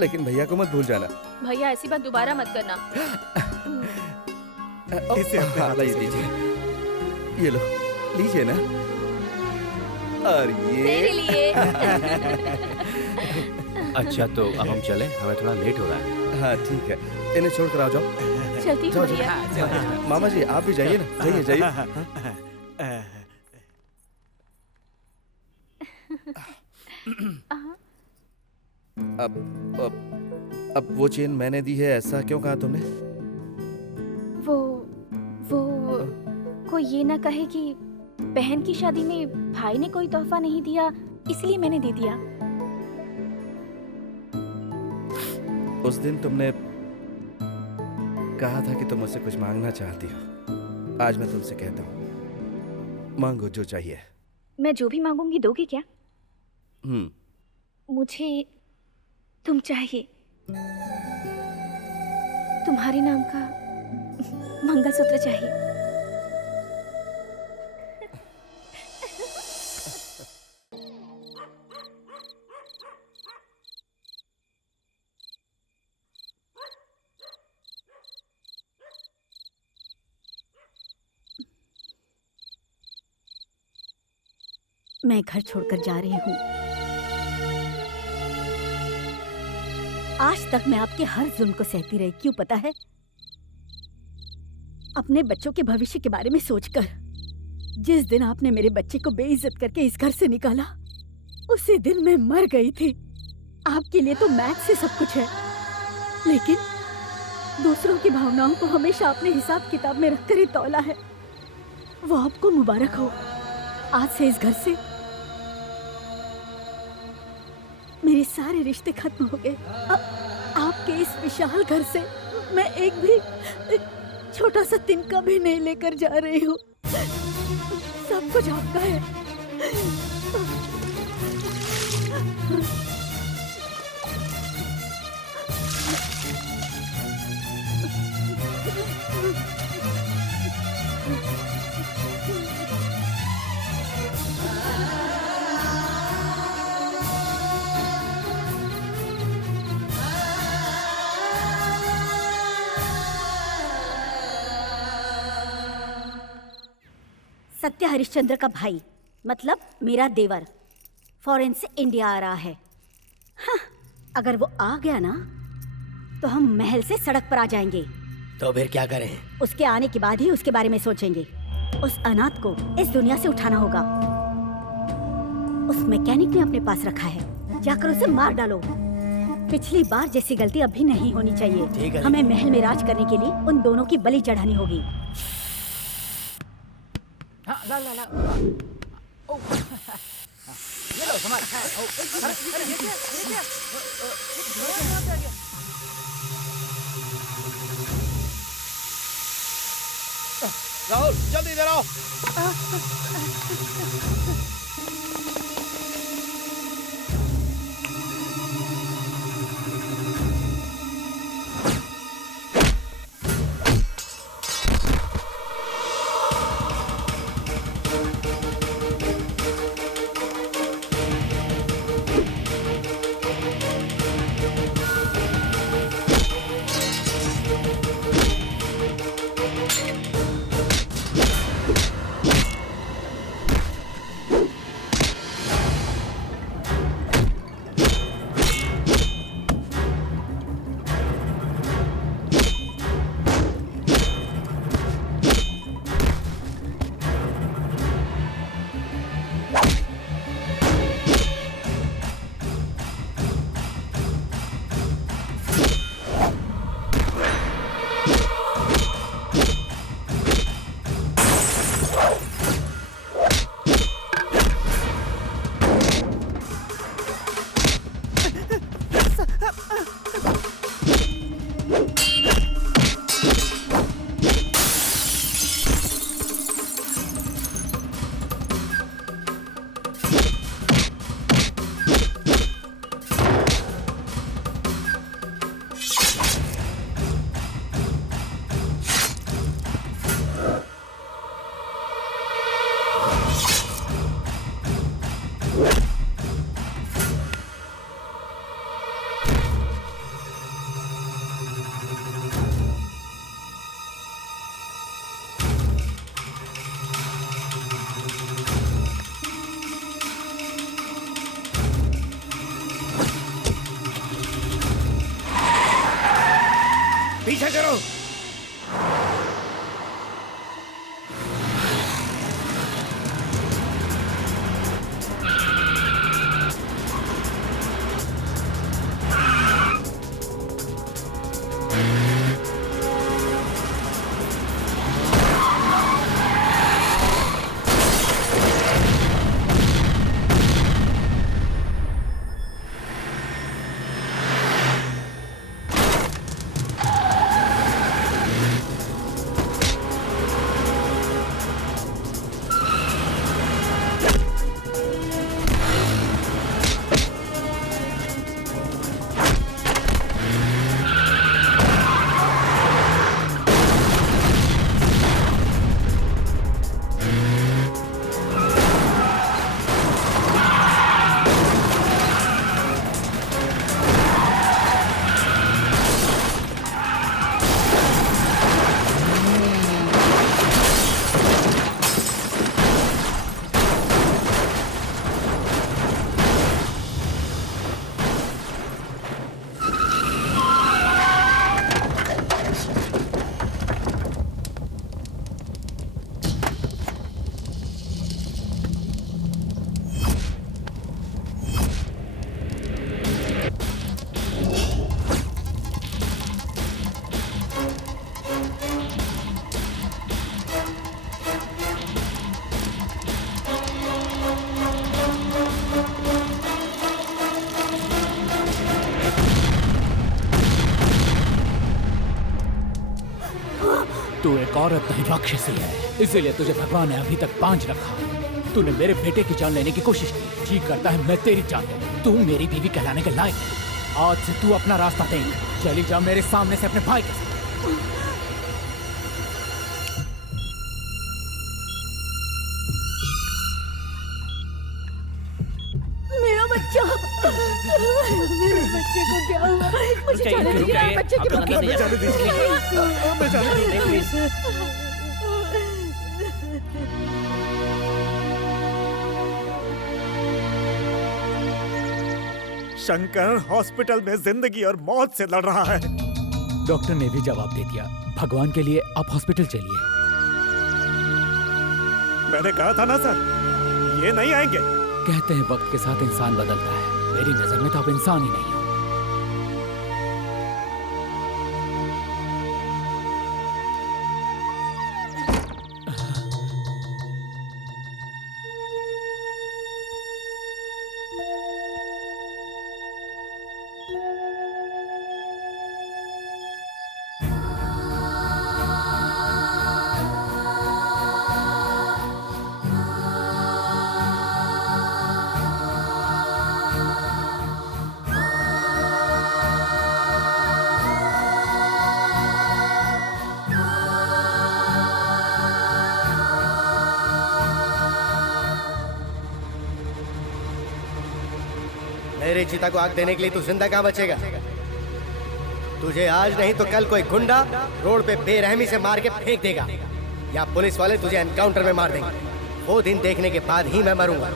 लेकिन भैया को मत भूल जाना। भैया, ऐसी बात दोबारा मत करना। इसे अपने हाथ ये दीजिए, ये लो, लीजिए ना। और ये मेरे लिए। अच्छा, तो अब हम चलें, हमें थोड़ा लेट हो रहा है। हाँ ठीक है, इन्हें छोड़ कर आ जाओ। चलती हूँ भैया। मामा जी आप भी जाइए ना, जाइए जाइए। अब वो चेन मैंने दी है, ऐसा क्यों कहा तुमने? वो कोई ये ना कहे कि बहन की शादी में भाई ने कोई तोहफा नहीं दिया, इसलिए मैंने दे दिया। उस दिन तुमने कहा था कि तुम मुझसे कुछ मांगना चाहती हो। आज मैं तुमसे कहता हूँ, मांगो जो चाहिए। मैं जो भी मांगूंगी दोगे क्या? मुझे तुम चाहिए, तुम्हारे नाम का मंगलसूत्र चाहिए। मैं घर छोड़कर जा रही हूँ। आज तक मैं आपके हर जुल्म को सहती रही, क्यों पता है? अपने बच्चों के भविष्य के बारे में सोचकर। जिस दिन आपने मेरे बच्चे को बेइज्जत करके इस घर से निकाला, उसी दिन मैं मर गई थी। आपके लिए तो मैथ से सब कुछ है, लेकिन दूसरों की भावनाओं को हमेशा अपने हिसाब किताब में रखकर ही तौला है। वो आपको मुबारक हो। आज से इस घर से मेरे सारे रिश्ते खत्म हो गए। आपके इस विशाल घर से मैं एक भी छोटा सा तिनका भी नहीं लेकर जा रही हूँ। सब कुछ आपका है। सत्य हरिश्चंद्र का भाई, मतलब मेरा देवर, फॉरेन से इंडिया आ रहा है। हाँ, अगर वो आ गया ना तो हम महल से सड़क पर आ जाएंगे। तो फिर क्या करें? उसके आने के बाद ही उसके बारे में सोचेंगे। उस अनाथ को इस दुनिया से उठाना होगा। उस मैकेनिक ने अपने पास रखा है, जाकर उसे मार डालो। पिछली बार जैसी गलती अभी नहीं होनी चाहिए। हमें महल में राज करने के लिए उन दोनों की बलि चढ़ानी होगी। हाँ, ला ला ला। ओ, ये लो संभाल। अरे ये क्या? राहुल जल्दी इधर आओ। पीछे करो। तू एक औरत नहीं राक्षसी है, इसीलिए तुझे भगवान ने अभी तक बांझ रखा। तूने मेरे बेटे की जान लेने की कोशिश की, जी करता है मैं तेरी जान ले। तू मेरी बीवी कहलाने के लायक है। आज से तू अपना रास्ता देख, चली जा मेरे सामने से अपने भाई के साथ। मेरा बच्चा, मेरे बच्चे को क्या हुआ? मुझे जाने दीजिए, मेरे बच्चे की बात हमें जाने दीजिए, हमें जाने दीजिए प्लीज। शंकर हॉस्पिटल में जिंदगी और मौत से लड़ रहा है। डॉक्टर ने भी जवाब दे दिया, भगवान के लिए आप हॉस्पिटल चलिए। मैंने कहा था ना सर, ये नहीं आएंगे। कहते हैं वक्त के साथ इंसान बदलता है, मेरी नजर में तो आप इंसान ही नहीं हो। मेरे चिता को आग देने के लिए तू जिंदा कहाँ बचेगा? तुझे आज नहीं तो कल कोई गुंडा रोड पे बेरहमी से मार के फेंक देगा, या पुलिस वाले तुझे एनकाउंटर में मार देंगे। वो दिन देखने के बाद ही मैं मरूंगा।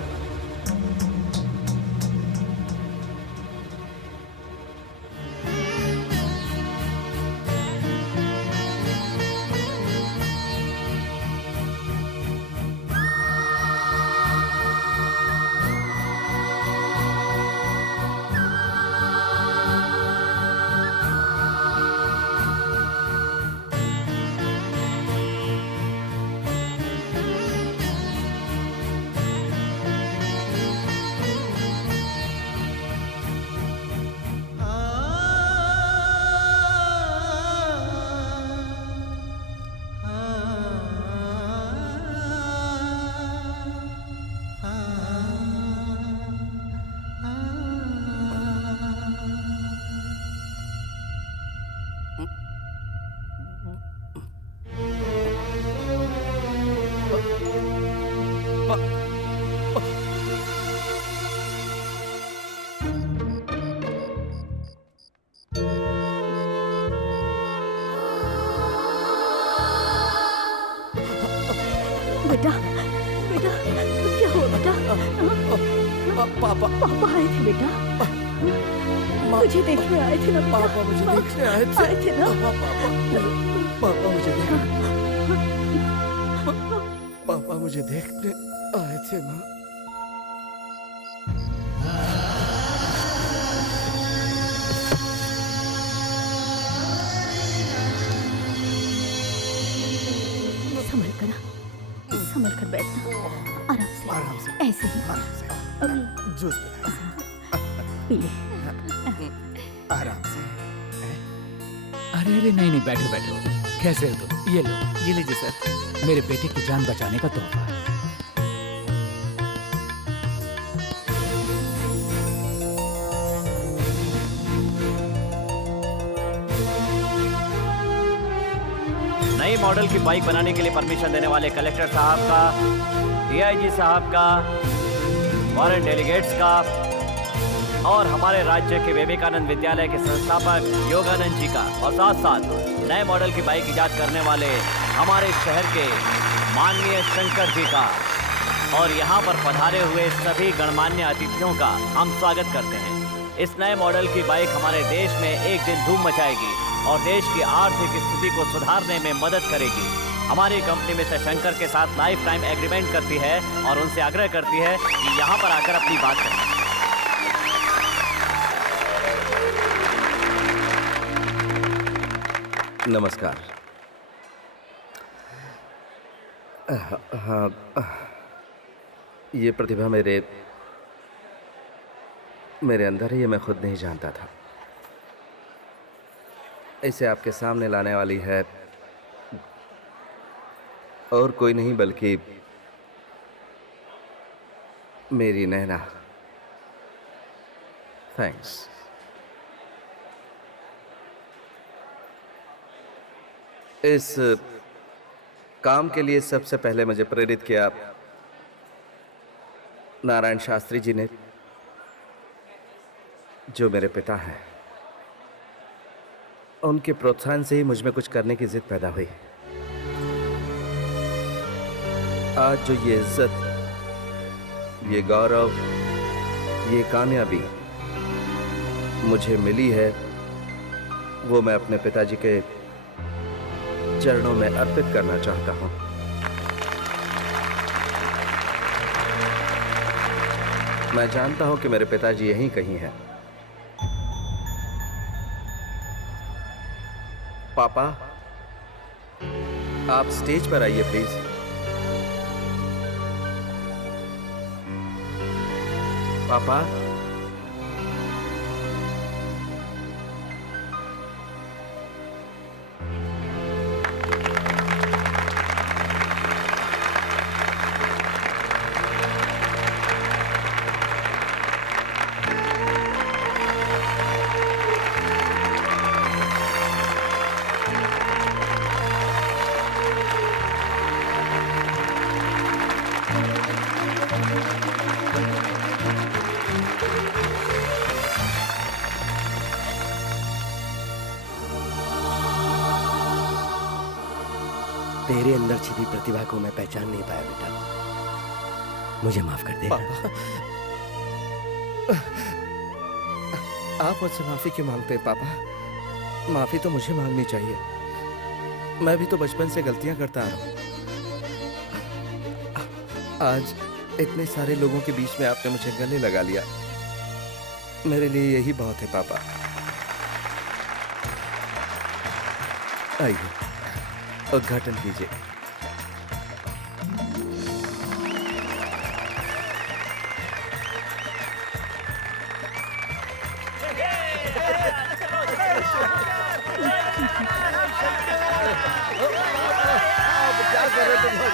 बेटा, बेटा, क्या हुआ बेटा? पापा पापा आए थे बेटा। मुझे देखने आए थे ना बेटा? पापा मुझे देखने आए थे ना? पापा मुझे देखने आए थे माँ। संभल कर बैठना, आराम से ऐसे ही जूस पी ले। आराम से। अरे अरे नहीं नहीं, बैठो बैठो। कैसे हो तुम? ये लो, ये लीजिए सर। मेरे बेटे की जान बचाने का तोहफा है। नई मॉडल की बाइक बनाने के लिए परमिशन देने वाले कलेक्टर साहब का, डीआईजी साहब का, फॉरेन डेलीगेट्स का और हमारे राज्य के विवेकानंद विद्यालय के संस्थापक योगानंद जी का, और साथ साथ नए मॉडल की बाइक इजाद करने वाले हमारे शहर के माननीय शंकर जी का, और यहाँ पर पधारे हुए सभी गणमान्य अतिथियों का हम स्वागत करते हैं। इस नए मॉडल की बाइक हमारे देश में एक दिन धूम मचाएगी और देश की आर्थिक स्थिति को सुधारने में मदद करेगी। हमारी कंपनी मिस्टर शंकर के साथ लाइफ टाइम एग्रीमेंट करती है और उनसे आग्रह करती है कि यहाँ पर आकर अपनी बात करें। नमस्कार। हाँ, ये प्रतिभा मेरे अंदर है, ये मैं खुद नहीं जानता था। इसे आपके सामने लाने वाली है और कोई नहीं बल्कि मेरी नैना। थैंक्स। इस काम के लिए सबसे पहले मुझे प्रेरित किया नारायण शास्त्री जी ने, जो मेरे पिता हैं। उनके प्रोत्साहन से ही मुझ में कुछ करने की जिद पैदा हुई। आज जो ये इज्जत, ये गौरव, ये कामयाबी मुझे मिली है, वो मैं अपने पिताजी के चरणों में अर्पित करना चाहता हूं। मैं जानता हूं कि मेरे पिताजी यहीं कहीं हैं। पापा, आप स्टेज पर आइए प्लीज। पापा, तेरे अंदर छिपी प्रतिभा को मैं पहचान नहीं पाया बेटा, मुझे माफ कर दे। पापा, आप मुझसे माफी क्यों मांगते हैं पापा? माफी तो मुझे मांगनी चाहिए। मैं भी तो बचपन से गलतियां करता आ रहा हूं। आज इतने सारे लोगों के बीच में आपने मुझे गले लगा लिया, मेरे लिए यही बहुत है पापा। आइए, उद्घाटन कीजिए। क्या कर रहे तुम लोग?